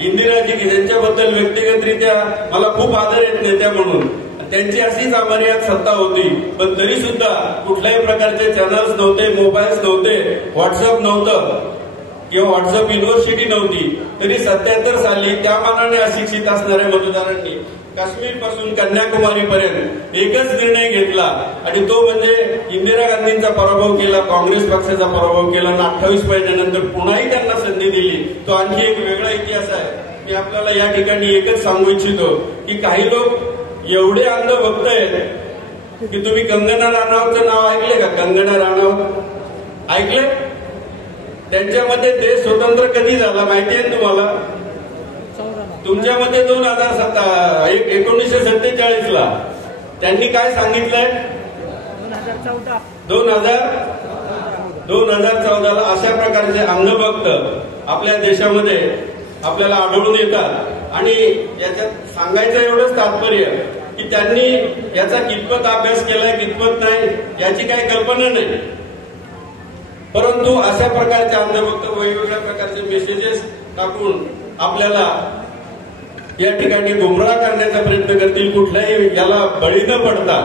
इंदिराजी, की ज्यांच्याबद्दल व्यक्तिगतरित्या मला खूप आदर येत नेत्या म्हणून, त्यांची अशीच अमर्याद सत्ता होती. पण तरी सुद्धा कुठल्याही प्रकारचे चॅनल्स नव्हते, मोबाईल्स नव्हते, व्हॉट्सअप नव्हतं किंवा व्हॉट्सअप युनिव्हर्सिटी नव्हती. तरी 77 साली त्या मानाने अशिक्षित असणाऱ्या मतदारांनी काश्मीर पासून कन्याकुमारी पर्यंत एकच निर्णय घेतला आणि तो म्हणजे इंदिरा गांधींचा पराभव केला, काँग्रेस पक्षाचा पराभव केला आणि 28 महिन्यानंतर पुन्हाही त्यांना संधी दिली. तो आणखी एक वेगळा इतिहास आहे. मी आपल्याला या ठिकाणी एकच सांगू इच्छितो की काही लोक एवढे अंधभक्त आहेत की तुम्ही कंगना राणावतचं नाव ऐकले का? कंगना राणावत ऐकले? त्यांच्यामध्ये देश स्वतंत्र कधी झाला माहिती आहे तुम्हाला? तुमच्यामध्ये 1947 ला त्यांनी काय सांगितलंय? 2014ला अशा प्रकारचे अंधभक्त आपल्या देशामध्ये आपल्याला आढळून येतात. आणि याच्यात सांगायचं एवढंच तात्पर्य की त्यांनी याचा कितपत अभ्यास केलाय कितपत नाही याची काही कल्पना नाही. परंतु अशा प्रकारचे अंधभक्त वेगवेगळ्या प्रकारचे मेसेजेस टाकून आपल्याला या ठिकाणी गुमराह करण्याचा प्रयत्न करतील. कुठल्याही याला बळी न पडता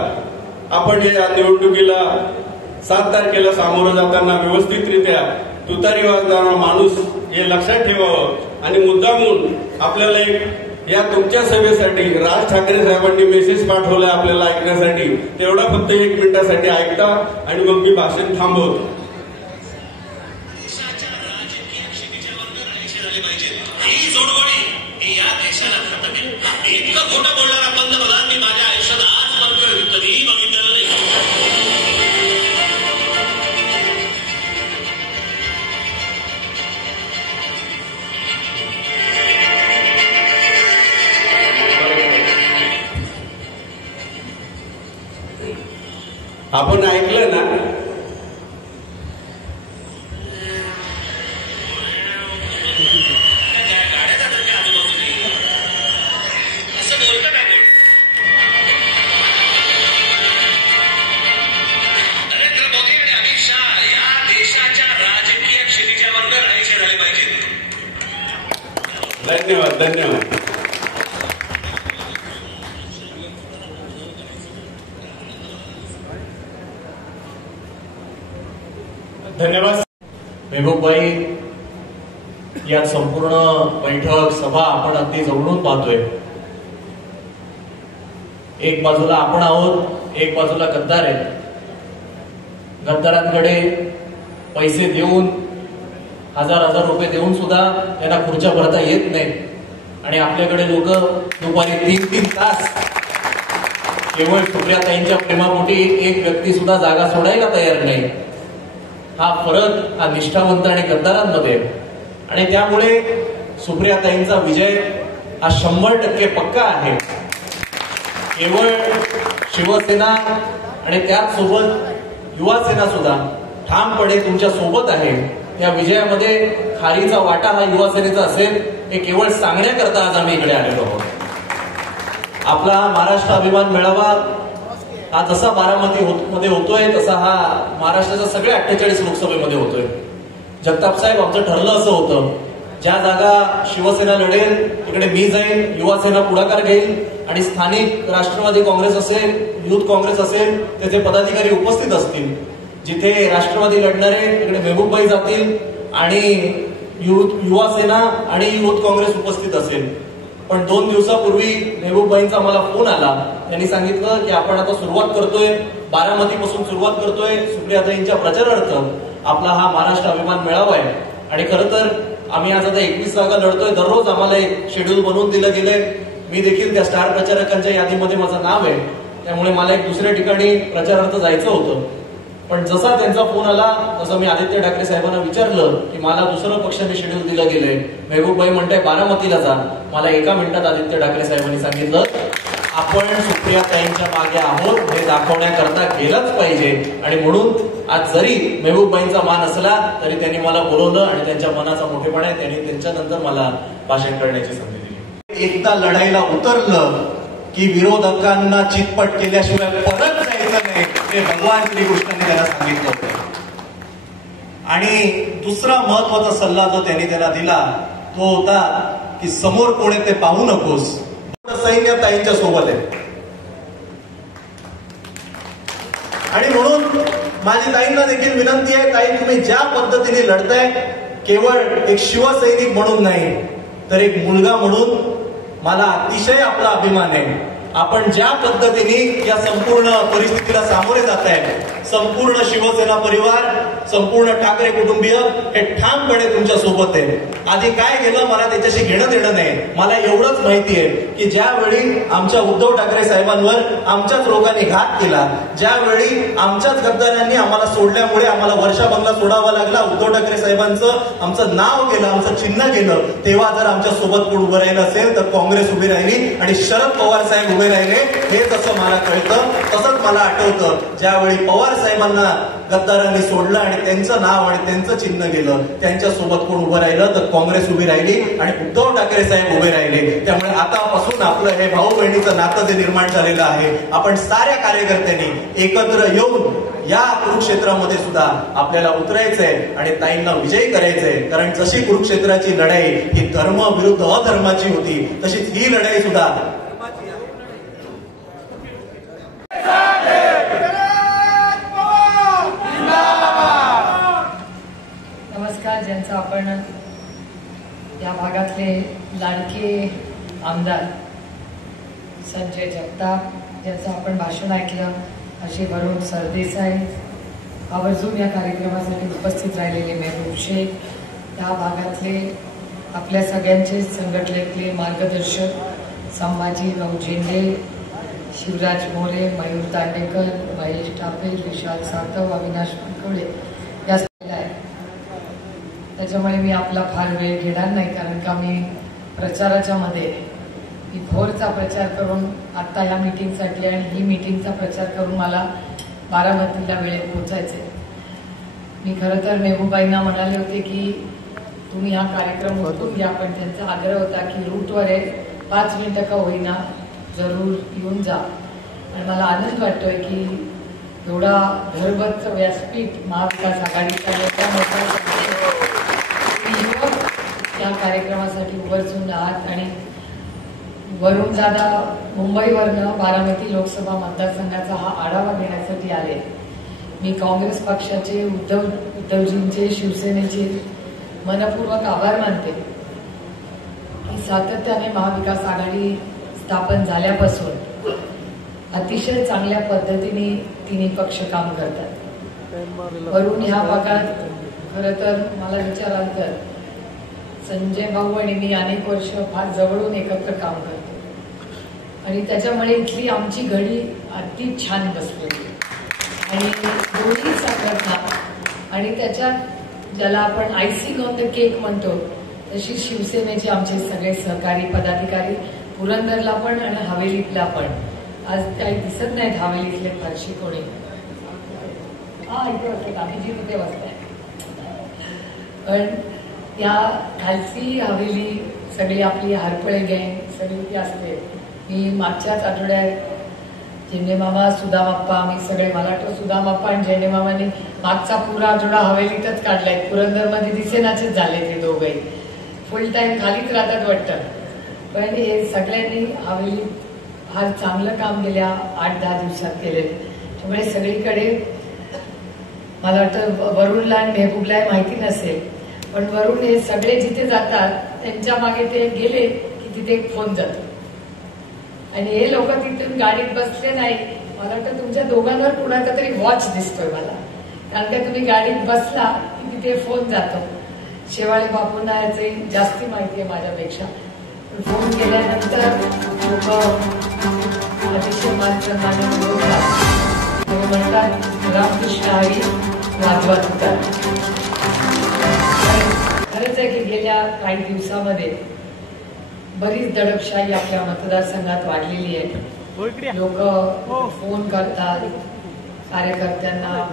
आपण या निवडणुकीला 7 तारखेला सामोरं जाताना व्यवस्थितरित्या तुतारी वाजवणारा माणूस हे लक्षात ठेवावं. आणि मुद्दामून आपल्याला एक या तुमच्या सभेसाठी राज ठाकरे साहेबांनी मेसेज पाठवलाय आपल्याला ऐकण्यासाठी, तेवढा फक्त 1 मिनिटासाठी ऐकता आणि मग मी भाषण थांबवतो. इतकं खोटं बोलणारा पंतप्रधान मी माझ्या आयुष्यात आजपर्यंत कधीही बघितलेलं नाही. आपण ऐकलं ना? धन्यवाद. धन्यवाद मेहबूबभाई. या संपूर्ण बैठक सभा आपण अगदी जवळून पाहतोय. एक बाजूला आपण आहोत, एक बाजूला गद्दार आहेत. गद्दारांकडे पैसे देऊन 1000 रुपये देऊन सुद्धा त्यांना खुर्च्या भरता येत नाही आणि आपल्याकडे लोक दुपारी 3-3 तास केवळ सुप्रियाताईंच्या प्रेमापोटी एक व्यक्ती सुद्धा जागा सोडायला तयार नाही. हा फरक हा निष्ठावंत आणि गद्दारांमध्ये. आणि त्यामुळे सुप्रियाताईंचा विजय हा 100% पक्का आहे. केवळ शिवसेना आणि त्याचसोबत युवासेना सुद्धा ठामपणे तुमच्या सोबत आहे. या विजयामध्ये खारीचा वाटा हा युवासेनेचा असेल हे केवळ सांगण्याकरता आज आम्ही इकडे आलेलो आहोत. आपला महाराष्ट्र अभिमान मेळावा हा जसा बारामती मध्ये होतोय तसा हा महाराष्ट्राच्या सगळ्या 48 लोकसभेमध्ये होतोय. जगताप साहेब, आमचं ठरलं असं होतं, ज्या जागा शिवसेना लढेल तिकडे मी जाईन, युवासेना पुढाकार घेईल आणि स्थानिक राष्ट्रवादी काँग्रेस असेल, युथ काँग्रेस असेल, त्याचे पदाधिकारी उपस्थित असतील. जिथे राष्ट्रवादी लढणारे तिकडे मेहबूबबाई जातील आणि युवासेना आणि युथ काँग्रेस उपस्थित असेल. पण 2 दिवसापूर्वी मेहबूबबाईंचा मला फोन आला. त्यांनी सांगितलं की आपण आता सुरुवात करतोय, बारामतीपासून सुरुवात करतोय सुप्रियाताईंच्या प्रचारार्थ. आपला हा महाराष्ट्र अभिमान मेळावा आहे आणि खरं तर आम्ही आज आता 21 जागा लढतोय. दररोज आम्हाला एक शेड्यूल बनवून दिलं गेलंय. मी देखील त्या स्टार प्रचारकांच्या यादीमध्ये माझं नाव आहे, त्यामुळे मला एक दुसऱ्या ठिकाणी प्रचारार्थ जायचं होतं. पण जसा त्यांचा फोन आला तसं मी आदित्य ठाकरे साहेबांना विचारलं की मला दुसरं पक्षाने शेड्यूल दिलं गेलंय. मेहबूबबाई म्हणताय बारामतीला जा. मला 1 मिनिटात आदित्य ठाकरे साहेबांनी सांगितलं आपण सुप्रियाताईंच्या मागे आहोत हे दाखवण्याकरता गेलंच पाहिजे. आणि म्हणून आज जरी मेहबूबबाईंचा मान असला तरी त्यांनी मला बोलवलं आणि त्यांच्या मनाचा मोठेपणा आहे, त्यांनी त्यांच्यानंतर मला भाषण करण्याची संधी दिली. एकदा लढाईला उतरलं की विरोधकांना चितपट केल्याशिवाय परत जायचं नाही हे भगवान श्रीकृष्णाने त्यांना सांगितलं होतं. आणि दुसरा महत्वाचा सल्ला जो त्यांनी त्याला दिला तो होता की समोर कोणी ते पाहू नकोस, सैन्य ताईंच्या सोबत आहे. आणि म्हणून माझी ताईंना देखील विनंती आहे, ताई तुम्ही ज्या पद्धतीने लढताय केवळ एक शिवसैनिक म्हणून नाही तर एक मुलगा म्हणून मला अतिशय आपला अभिमान आहे. आपण ज्या पद्धतीने या संपूर्ण परिस्थितीला सामोरे जात आहे, संपूर्ण शिवसेना परिवार, संपूर्ण ठाकरे कुटुंबीय हे ठामपणे तुमच्या सोबत आहे. आधी काय गेलं मला त्याच्याशी घेणं देणं नाही. मला एवढंच माहिती आहे की ज्यावेळी आमच्या उद्धव ठाकरे साहेबांवर आमच्याच लोकांनी घात केला, ज्यावेळी आमच्याच गद्दारांनी आम्हाला सोडल्यामुळे आम्हाला वर्षा बंगला सोडावा लागला, उद्धव ठाकरे साहेबांचं आमचं नाव गेलं, आमचं चिन्ह गेलं, तेव्हा जर आमच्या सोबत कोण उभं राहिलं असेल तर काँग्रेस उभी राहिली आणि शरद पवार साहेब उभे राहिले. हे तसं मला कळतं. तसंच मला आठवतं ज्यावेळी पवार साहेबांना गद्दारांनी सोडलं आणि त्यांचं नाव आणि त्यांचं चिन्ह गेलं, त्यांच्या सोबत कोण उभं राहिलं तर काँग्रेस उभी राहिली आणि उद्धव ठाकरे साहेब उभे राहिले. त्यामुळे आतापासून आपलं हे भाऊ बहिणीचं नातं जे निर्माण झालेलं आहे, आपण साऱ्या कार्यकर्त्यांनी एकत्र येऊन या कुरुक्षेत्रामध्ये सुद्धा आपल्याला उतरायचंय आणि ताईंना विजयी करायचंय. कारण जशी कुरुक्षेत्राची लढाई ही धर्म विरुद्ध अधर्माची होती, तशीच ही लढाई सुद्धा ज्यांचा आपण या भागातले लाडके आमदार संजय जगताप ज्याचं आपण भाषण ऐकलं, असे वरुण सरदेसाई, आवर्जून या कार्यक्रमासाठी उपस्थित राहिलेले मेहबूब शेख, या भागातले आपल्या सगळ्यांचे संघटनेतले मार्गदर्शक संभाजीराव झेंडे, शिवराज मोरे, मयूर तांडेकर, महेश टापे, विशाल सातव, अविनाश पंकवडे या आहे. त्याच्यामुळे मी आपला फार वेळ घेणार नाही, कारण का मी प्रचाराच्या मध्ये मी भोरचा प्रचार करून आत्ता ह्या मीटिंगसाठी आणि ही मीटिंगचा प्रचार करून मला बारामतीला वेळेत पोचायचे. मी खरं तर मेहबूबाईंना म्हणाले होते की तुम्ही हा कार्यक्रम उरकून घ्या, पण त्यांचा आग्रह होता की रूटवर आहे 5 मिनिटं का होईना जरूर येऊन जा. आणि मला आनंद वाटतोय की एवढा घरबद्ध व्यासपीठ महाविकास आघाडीचा मोठा मोठा या कार्यक्रमासाठी उभरचून आहात. आणि वरुण दादा मुंबईवरनं बारामती लोकसभा मतदारसंघाचा हा आढावा घेण्यासाठी आले. मी काँग्रेस पक्षाचे उद्धवजींचे शिवसेनेचे मनपूर्वक आभार मानते की सातत्याने महाविकास आघाडी स्थापन झाल्यापासून अतिशय चांगल्या पद्धतीने तिन्ही पक्ष काम करतात. वरुण ह्या भागात खरं तर मला विचाराल तर संजय भाऊ आणि मी अनेक वर्ष फार जवळून एकत्र काम करतो आणि त्याच्यामुळे इथली आमची घडी अगदी छान बसलेली आणि दोन्ही संघटना आणि त्याच्यात ज्याला आपण आयसिंग ऑन द केक म्हणतो तशी शिवसेनेचे आमचे सगळे सहकारी पदाधिकारी पुरंदरला पण आणि हवेलीतला पण. आज काही दिसत नाहीत हवेलीतले फारशी कोणी. इथे वाजतात आम्ही तिथे वाजताय, पण या खालची हवेली सगळी आपली हरपळे गँग सगळी ती असते. मी मागच्याच आठवड्यात झेंडे मामा, सुदामाप्पा, आम्ही सगळे, मला वाटतं सुदामाप्पा आणि झेंडे मामांनी मागचा पुरा आठवडा हवेलीतच काढलाय. पुरंदरमध्ये दिसेनाचेच झाले ते दोघंही, फुल टाइम खालीच राहतात वाटतं. पण हे सगळ्यांनी हवेलीत फार चांगलं काम गेल्या 8-10 दिवसात केलेलं. त्यामुळे सगळीकडे मला वाटतं वरुणला आणि मेहबूबला माहिती नसेल, पण वरुण हे सगळे जिथे जातात त्यांच्या मागे ते गेले की तिथे एक फोन जातो. आणि हे लोक तिथून गाडीत बसले नाही, मला वाटतं तुमच्या दोघांवर कुणाचा तरी वॉच दिसतोय मला, कारण का तुम्ही गाडीत बसला की तिथे फोन जातो. शेवाळे बापूंना याची जास्ती माहिती आहे माझ्यापेक्षा. फोन केल्यानंतर लोक अतिशय मानसन्मानाने बोलतात, म्हणतात रामकृष्ण हरी वाजवा तुकार. खरंच आहे की गेल्या काही दिवसामध्ये बरीच दडपशाही आपल्या मतदारसंघात वाढलेली आहे. लोक फोन करतात, कार्यकर्त्यांना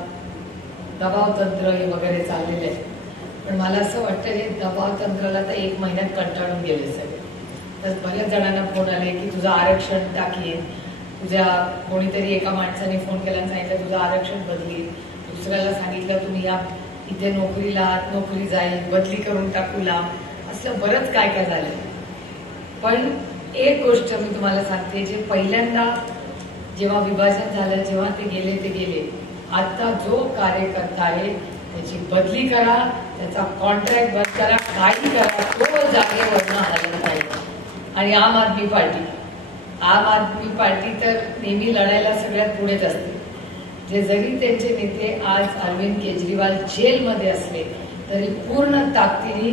दबाव तंत्र हे वगैरे चाललेले आहे. पण मला असं वाटतं हे दबाव तंत्राला तर 1 महिन्यात कंटाळून गेले सगळे. तर बऱ्याच जणांना फोन आले की तुझं आरक्षण टाकीन, तुझ्या कोणीतरी एका माणसाने फोन केला आणि सांगितलं तुझं आरक्षण बदली, दुसऱ्याला सांगितलं तुम्ही या इथे नोकरीला नोकरी जाईल, बदली करून टाकूला, असं बरंच काय काय झालं. पण एक गोष्ट मी तुम्हाला सांगते, जे पहिल्यांदा जेव्हा विभाजन झालं, जेव्हा ते गेले, आता जो कार्यकर्ता आहे त्याची बदली करा, त्याचा कॉन्ट्रॅक्ट बंद करा, काही करा, तो जागेवरनं हलत पाहिजे. आणि आम आदमी पार्टी तर नेहमी लढायला सगळ्यात पुढेच असते. जे जरी त्यांचे नेते आज अरविंद केजरीवाल जेलमध्ये असले तरी पूर्ण ताकदीने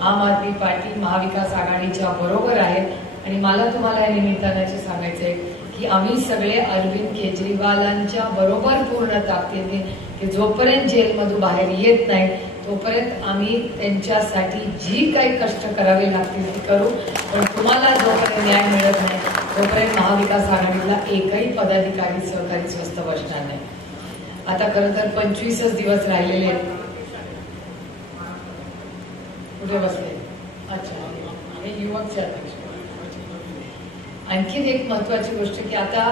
आम आदमी पार्टी महाविकास आघाडीच्या बरोबर आहे. आणि मला तुम्हाला या निमित्ताने सांगायचंय की आम्ही सगळे अरविंद केजरीवालांच्या बरोबर पूर्ण ताकदीने, की जोपर्यंत जेलमधून बाहेर येत नाही तोपर्यंत आम्ही त्यांच्यासाठी जी काही कष्ट करावे लागतील ती करू. पण तुम्हाला जोपर्यंत न्याय मिळत नाही तोपर्यंत महाविकास आघाडीला एकही पदाधिकारी सहकारी स्वस्थ बसणार नाही. आता खरं तर 25च दिवस राहिलेले आहेत. कुठे बसले? अच्छा, हे युवकचे अध्यक्ष. आणखीन एक महत्वाची गोष्ट की आता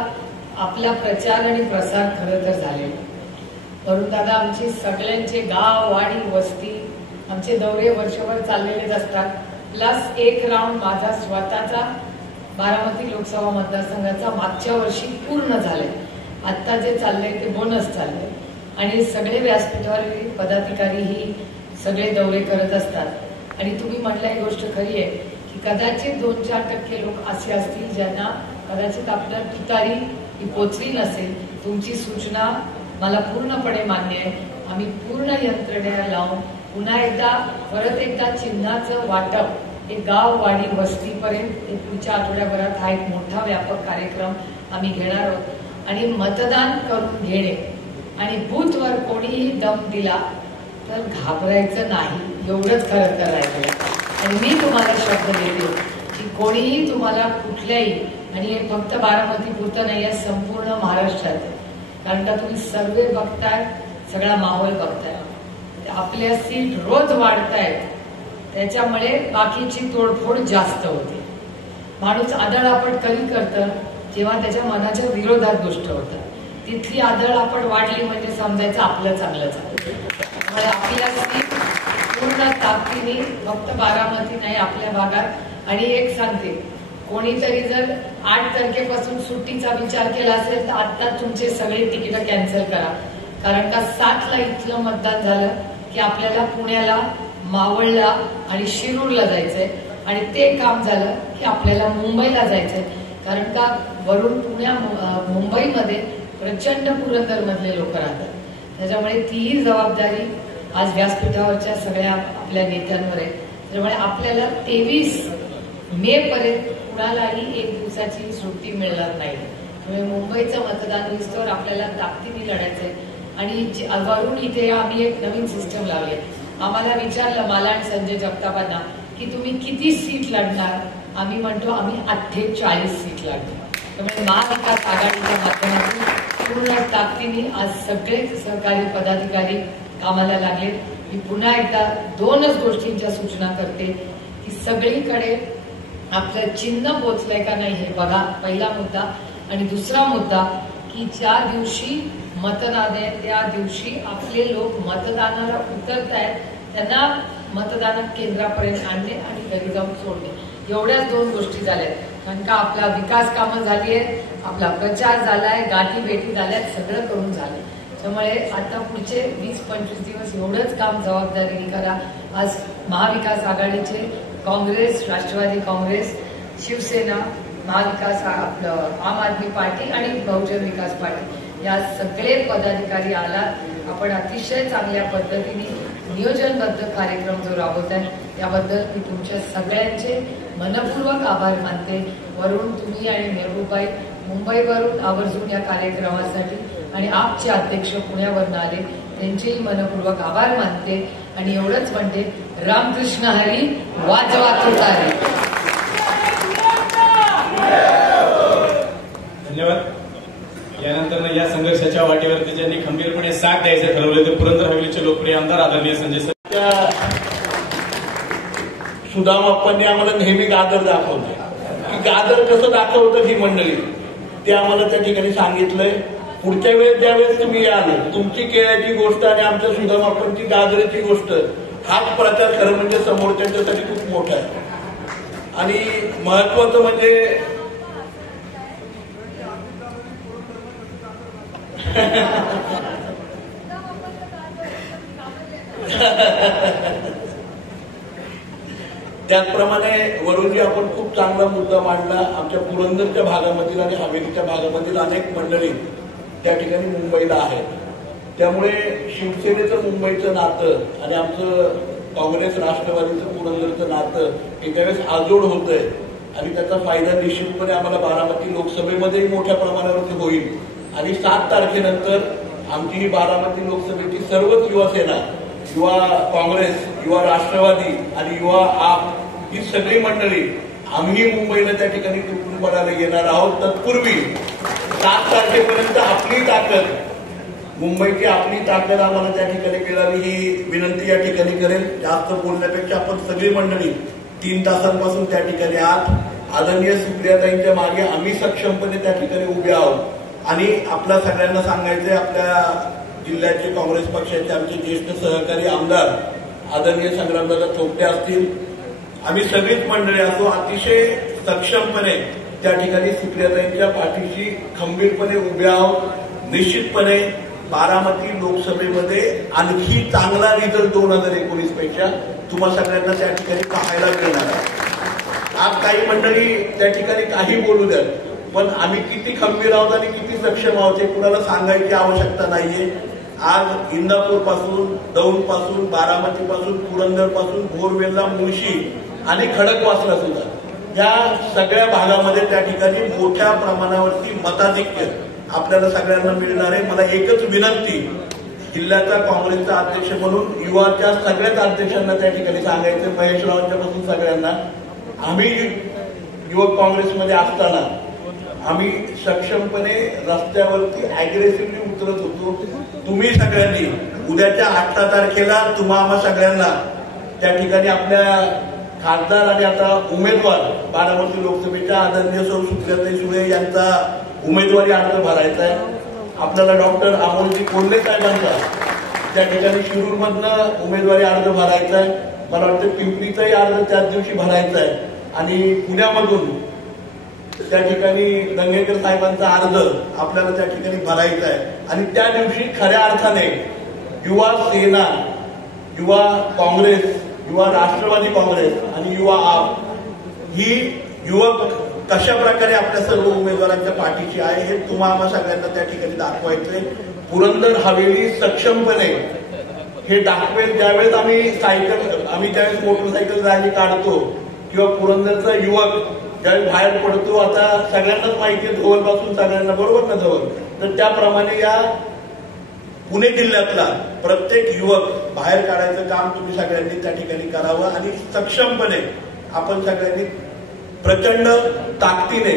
आपला प्रचार आणि प्रसार खरं तर झालेला. वरुण दादा आमची सगळ्यांचे गाव, वाडी, वस्ती आमचे दौरे वर्षभर चाललेलेच असतात. प्लस एक राऊंड माझा स्वतःचा बारामती लोकसभा मतदारसंघाचा मागच्या वर्षी पूर्ण झालाय. आता जे चाललंय ते बोनस चाललंय. आणि सगळे व्यासपीठावरील पदाधिकारी ही सगळे दौरे करत असतात. आणि तुम्ही म्हटलं ही गोष्ट खरी आहे की कदाचित 2-4% लोक असे असतील ज्यांना कदाचित आपल्या तुतारी ही पोचली नसेल. तुमची सूचना मला पूर्णपणे मान्य आहे. आम्ही पूर्ण यंत्रणा लावून परत एकदा चिन्हाचं वाटप एक गाव, वाडी, वस्तीपर्यंत पुढच्या आठवड्याभरात हा एक मोठा व्यापक कार्यक्रम आम्ही घेणार आहोत. आणि मतदान करून घेणे आणि बूथवर कोणीही दम दिला तर घाबरायचं नाही, एवढंच खरं तर राहिलं. आणि मी तुम्हाला शब्द देते की कोणीही तुम्हाला कुठल्याही, आणि हे फक्त बारामती पुरतं नाही आहे, संपूर्ण महाराष्ट्रात, कारण का तुम्ही सर्वे बघताय, सगळा माहोल बघताय, आपल्या सीट रोज वाढतायत, त्याच्यामुळे बाकीची तोडफोड जास्त होते. माणूस आदळआपट कधी करतं जेव्हा त्याच्या मनाच्या विरोधात गोष्ट होतात. तिथली आदळआपट वाढली म्हणजे समजायचं आपलं चांगलं चाललं. त्यामुळे आपल्या सीट पूर्ण ताकदीने फक्त बारामती नाही आपल्या भागात. आणि एक सांगते, कोणीतरी जर 8 तारखेपासून सुट्टीचा विचार केला असेल तर आता तुमचे सगळे तिकीट कॅन्सल करा. कारण का 7ला इथलं मतदान झालं की आपल्याला पुण्याला, मावळला आणि शिरूरला जायचंय. आणि ते काम झालं की आपल्याला मुंबईला जायचंय. कारण का वरून मुंबईमध्ये प्रचंड पुरंदर मधले लोक राहतात. त्याच्यामुळे तीही जबाबदारी आज व्यासपीठावरच्या सगळ्या आपल्या नेत्यांवर आहे. त्यामुळे आपल्याला 23 मे पर्यंत कुणालाही 1 दिवसाची सुट्टी मिळणार नाही. त्यामुळे मुंबईचं मतदान विस्तवर आपल्याला ताकदीने लढायचंय. आणि वरून इथे आम्ही एक नवीन सिस्टम लावली. आम्हाला विचारलं, मला आणि संजय जगतापांना, की तुम्ही किती सीट लढणार? आम्ही म्हणतो आम्ही 48 सीट लढणार. त्यामुळे महाविकास आघाडीच्या माध्यमातून पूर्ण ताकदीने आज सगळे सरकारी पदाधिकारी कामाला लागले. मी पुन्हा एकदा 2च गोष्टींच्या सूचना करते की सगळीकडे आपलं चिन्ह पोचलंय का नाही हे बघा, पहिला मुद्दा. आणि दुसरा मुद्दा, की ज्या दिवशी मतदान आहे त्या दिवशी आपले लोक मतदानाला उतरत आहेत, त्यांना मतदान केंद्रापर्यंत आणणे आणि घरी जाऊन सोडणे, एवढ्याच 2 गोष्टी झाल्यात. कारण का आपला विकास कामं झाली आहेत, आपला प्रचार झालाय, गाठी भेटी झाल्यात, सगळं करून झालं. त्यामुळे आता पुढचे 20-25 दिवस एवढंच काम जबाबदारीने करा. आज महाविकास आघाडीचे काँग्रेस, राष्ट्रवादी काँग्रेस, शिवसेना, महाविकास आपलं आम आदमी पार्टी आणि बहुजन विकास पार्टी या सगळे पदाधिकारी आलात. आपण अतिशय चांगल्या पद्धतीने नियोजनबद्ध कार्यक्रम जो राबवत आहे त्याबद्दल मी तुमच्या सगळ्यांचे मनपूर्वक आभार मानते. वरून तुम्ही आणि मेहबूबाई मुंबईवरून आवर्जून या कार्यक्रमासाठी आणि आपचे अध्यक्ष पुण्यावरून आले, त्यांचेही मनपूर्वक आभार मानते. आणि एवढंच म्हणते, रामकृष्ण हरी, वाजवा तुतारी. धन्यवाद. यानंतर या संघर्षाच्या वाटेवरती ज्यांनी खंबीरपणे साथ द्यायचं ठरवलं ते पुरंदर हवेलीचे लोकप्रिय आमदार आदरणीय संजय सर. सुदाम अप्पांनी आम्हाला नेहमी गाजर दाखवलंय. गाजर कसं दाखवतं ही मंडळी ते आम्हाला त्या ठिकाणी सांगितलंय. पुढच्या वेळेस ज्यावेळेस तुम्ही याल, तुमची केळ्याची गोष्ट आणि आमच्या सुदाम अप्पांची गाजराची गोष्ट, हाच प्रचार खरं म्हणजे समोरच्यांच्यासाठी खूप मोठा आहे. आणि महत्वाचं म्हणजे त्याचप्रमाणे वरूनजी आपण खूप चांगला मुद्दा मांडला. आमच्या पुरंदरच्या भागामधील आणि हवेलीच्या भागामधील अनेक मंडळी त्या ठिकाणी मुंबईला आहेत. त्यामुळे शिवसेनेचं मुंबईचं नातं आणि आमचं काँग्रेस राष्ट्रवादीचं पुरंदरचं नातं एकावेळेस आजोड होतंय आणि त्याचा फायदा निश्चितपणे आम्हाला बारामती लोकसभेमध्येही मोठ्या प्रमाणावरती होईल. आणि 7 तारखेनंतर आमची ही बारामती लोकसभेची सर्वच युवासेना, युवा काँग्रेस, युवा राष्ट्रवादी आणि युवा आप ही सगळी मंडळी आम्ही मुंबईला त्या ठिकाणी तुटून पडायला येणार आहोत. तत्पूर्वी 7 तारखेपर्यंत आपली ताकद, मुंबईची आपली ताकद आम्हाला त्या ठिकाणी मिळावी ही विनंती या ठिकाणी करेल. जास्त बोलण्यापेक्षा आपण सगळी मंडळी 3 तासांपासून त्या ठिकाणी आहात. आदरणीय सुप्रियाताईंच्या मागे आम्ही सक्षमपणे त्या ठिकाणी उभे आहोत. आणि आपल्या सगळ्यांना सांगायचंय, आपल्या जिल्ह्याचे काँग्रेस पक्षाचे आमचे ज्येष्ठ सहकारी आमदार आदरणीय संग्रामदादा थोपटे असतील, आम्ही सगळीच मंडळी असो अतिशय सक्षमपणे त्या ठिकाणी सुप्रियाताईंच्या पाठीशी खंबीरपणे उभे आहोत. निश्चितपणे बारामती लोकसभेमध्ये आणखी चांगला रिझल्ट 2019 पेक्षा तुम्हा सगळ्यांना त्या ठिकाणी पाहायला मिळणार आहे. आज काही मंडळी त्या ठिकाणी काही बोलू द्यात, पण आम्ही किती खंबीर आहोत आणि किती सक्षम आहोत हे कुणाला सांगायची आवश्यकता नाहीये. आज इंदापूर पासून, दौंड पासून, बारामती पासून, पुरंदर पासून, भोरवेल्ला, मुळशी आणि खडकवासला सुद्धा या सगळ्या भागामध्ये त्या ठिकाणी मोठ्या प्रमाणावरती मताधिक्य आपल्याला सगळ्यांना मिळणार आहे. मला एकच विनंती, जिल्ह्याचा काँग्रेसचा अध्यक्ष म्हणून युवाच्या सगळ्याच अध्यक्षांना त्या ठिकाणी सांगायचं, महेशरावांच्या पासून सगळ्यांना, आम्ही युवक काँग्रेसमध्ये असताना आम्ही सक्षमपणे रस्त्यावरती अग्रेसिव्हली उतरत होतो. तुम्ही सगळ्यांनी उद्याच्या 18 तारखेला आम्हा सगळ्यांना त्या ठिकाणी आपल्या खासदार आणि आता उमेदवार बारामती लोकसभेच्या आदरणीय सौ सुप्रियाताई सुळे यांचा उमेदवारी अर्ज भरायचा आहे. आपल्याला डॉक्टर अमोलजी कोल्हे साहेबांचा त्या ठिकाणी शिरूरमधनं उमेदवारी अर्ज भरायचा आहे. मला वाटतं पिंपरीचाही अर्ज त्याच दिवशी भरायचा आहे. आणि पुण्यामधून त्या ठिकाणी दंगेकर साहेबांचा अर्ज आपल्याला त्या ठिकाणी भरायचा आहे. आणि त्या दिवशी खऱ्या अर्थाने युवा सेना, युवा काँग्रेस, युवा राष्ट्रवादी काँग्रेस आणि युवा आप ही युवक कशा प्रकारे आपल्या सर्व उमेदवारांच्या पाठीशी आहे हे तुम्हाला सगळ्यांना त्या ठिकाणी दाखवायचंय. पुरंदर हवेली सक्षमपणे हे दाखवेल. ज्यावेळेस आम्ही ज्यावेळेस मोटरसायकल रॅली काढतो किंवा पुरंदरचा युवक ज्यावेळेस बाहेर पडतो, आता सगळ्यांनाच माहिती आहे धवलपासून सगळ्यांना, बरोबर ना धवल, तर त्याप्रमाणे या पुणे जिल्ह्यातला प्रत्येक युवक बाहेर काढायचं काम तुम्ही सगळ्यांनी त्या ठिकाणी करावं आणि सक्षमपणे आपण सगळ्यांनी प्रचंड ताकदीने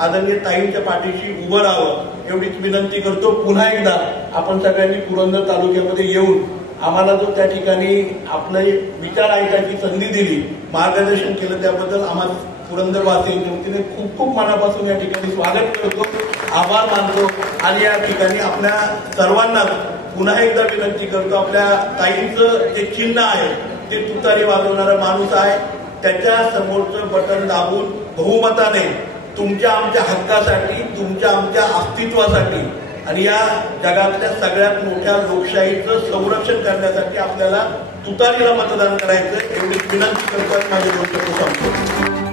आदरणीय ताईंच्या पाठीशी उभं राहावं एवढीच विनंती करतो. पुन्हा एकदा आपण सगळ्यांनी पुरंदर तालुक्यामध्ये येऊन आम्हाला जो त्या ठिकाणी आपले विचार ऐकायची संधी दिली, मार्गदर्शन केलं, त्याबद्दल आम्हाला पुरंदरवासियांच्या वतीने खूप खूप मनापासून या ठिकाणी स्वागत करतो. आभार मानतो आणि या ठिकाणी आपल्या सर्वांना पुन्हा एकदा विनंती करतो, आपल्या ताईंचं जे चिन्ह आहे ते तुतारी वाजवणारा माणूस आहे, त्याच्या समोरचं बटन दाबून बहुमताने तुमच्या आमच्या हक्कासाठी, तुमच्या आमच्या अस्तित्वासाठी आणि या जगातल्या सगळ्यात मोठ्या लोकशाहीचं संरक्षण करण्यासाठी आपल्याला तुतारीला मतदान करायचं एवढी विनंती करतात. माझे दोन शब्द संपतो.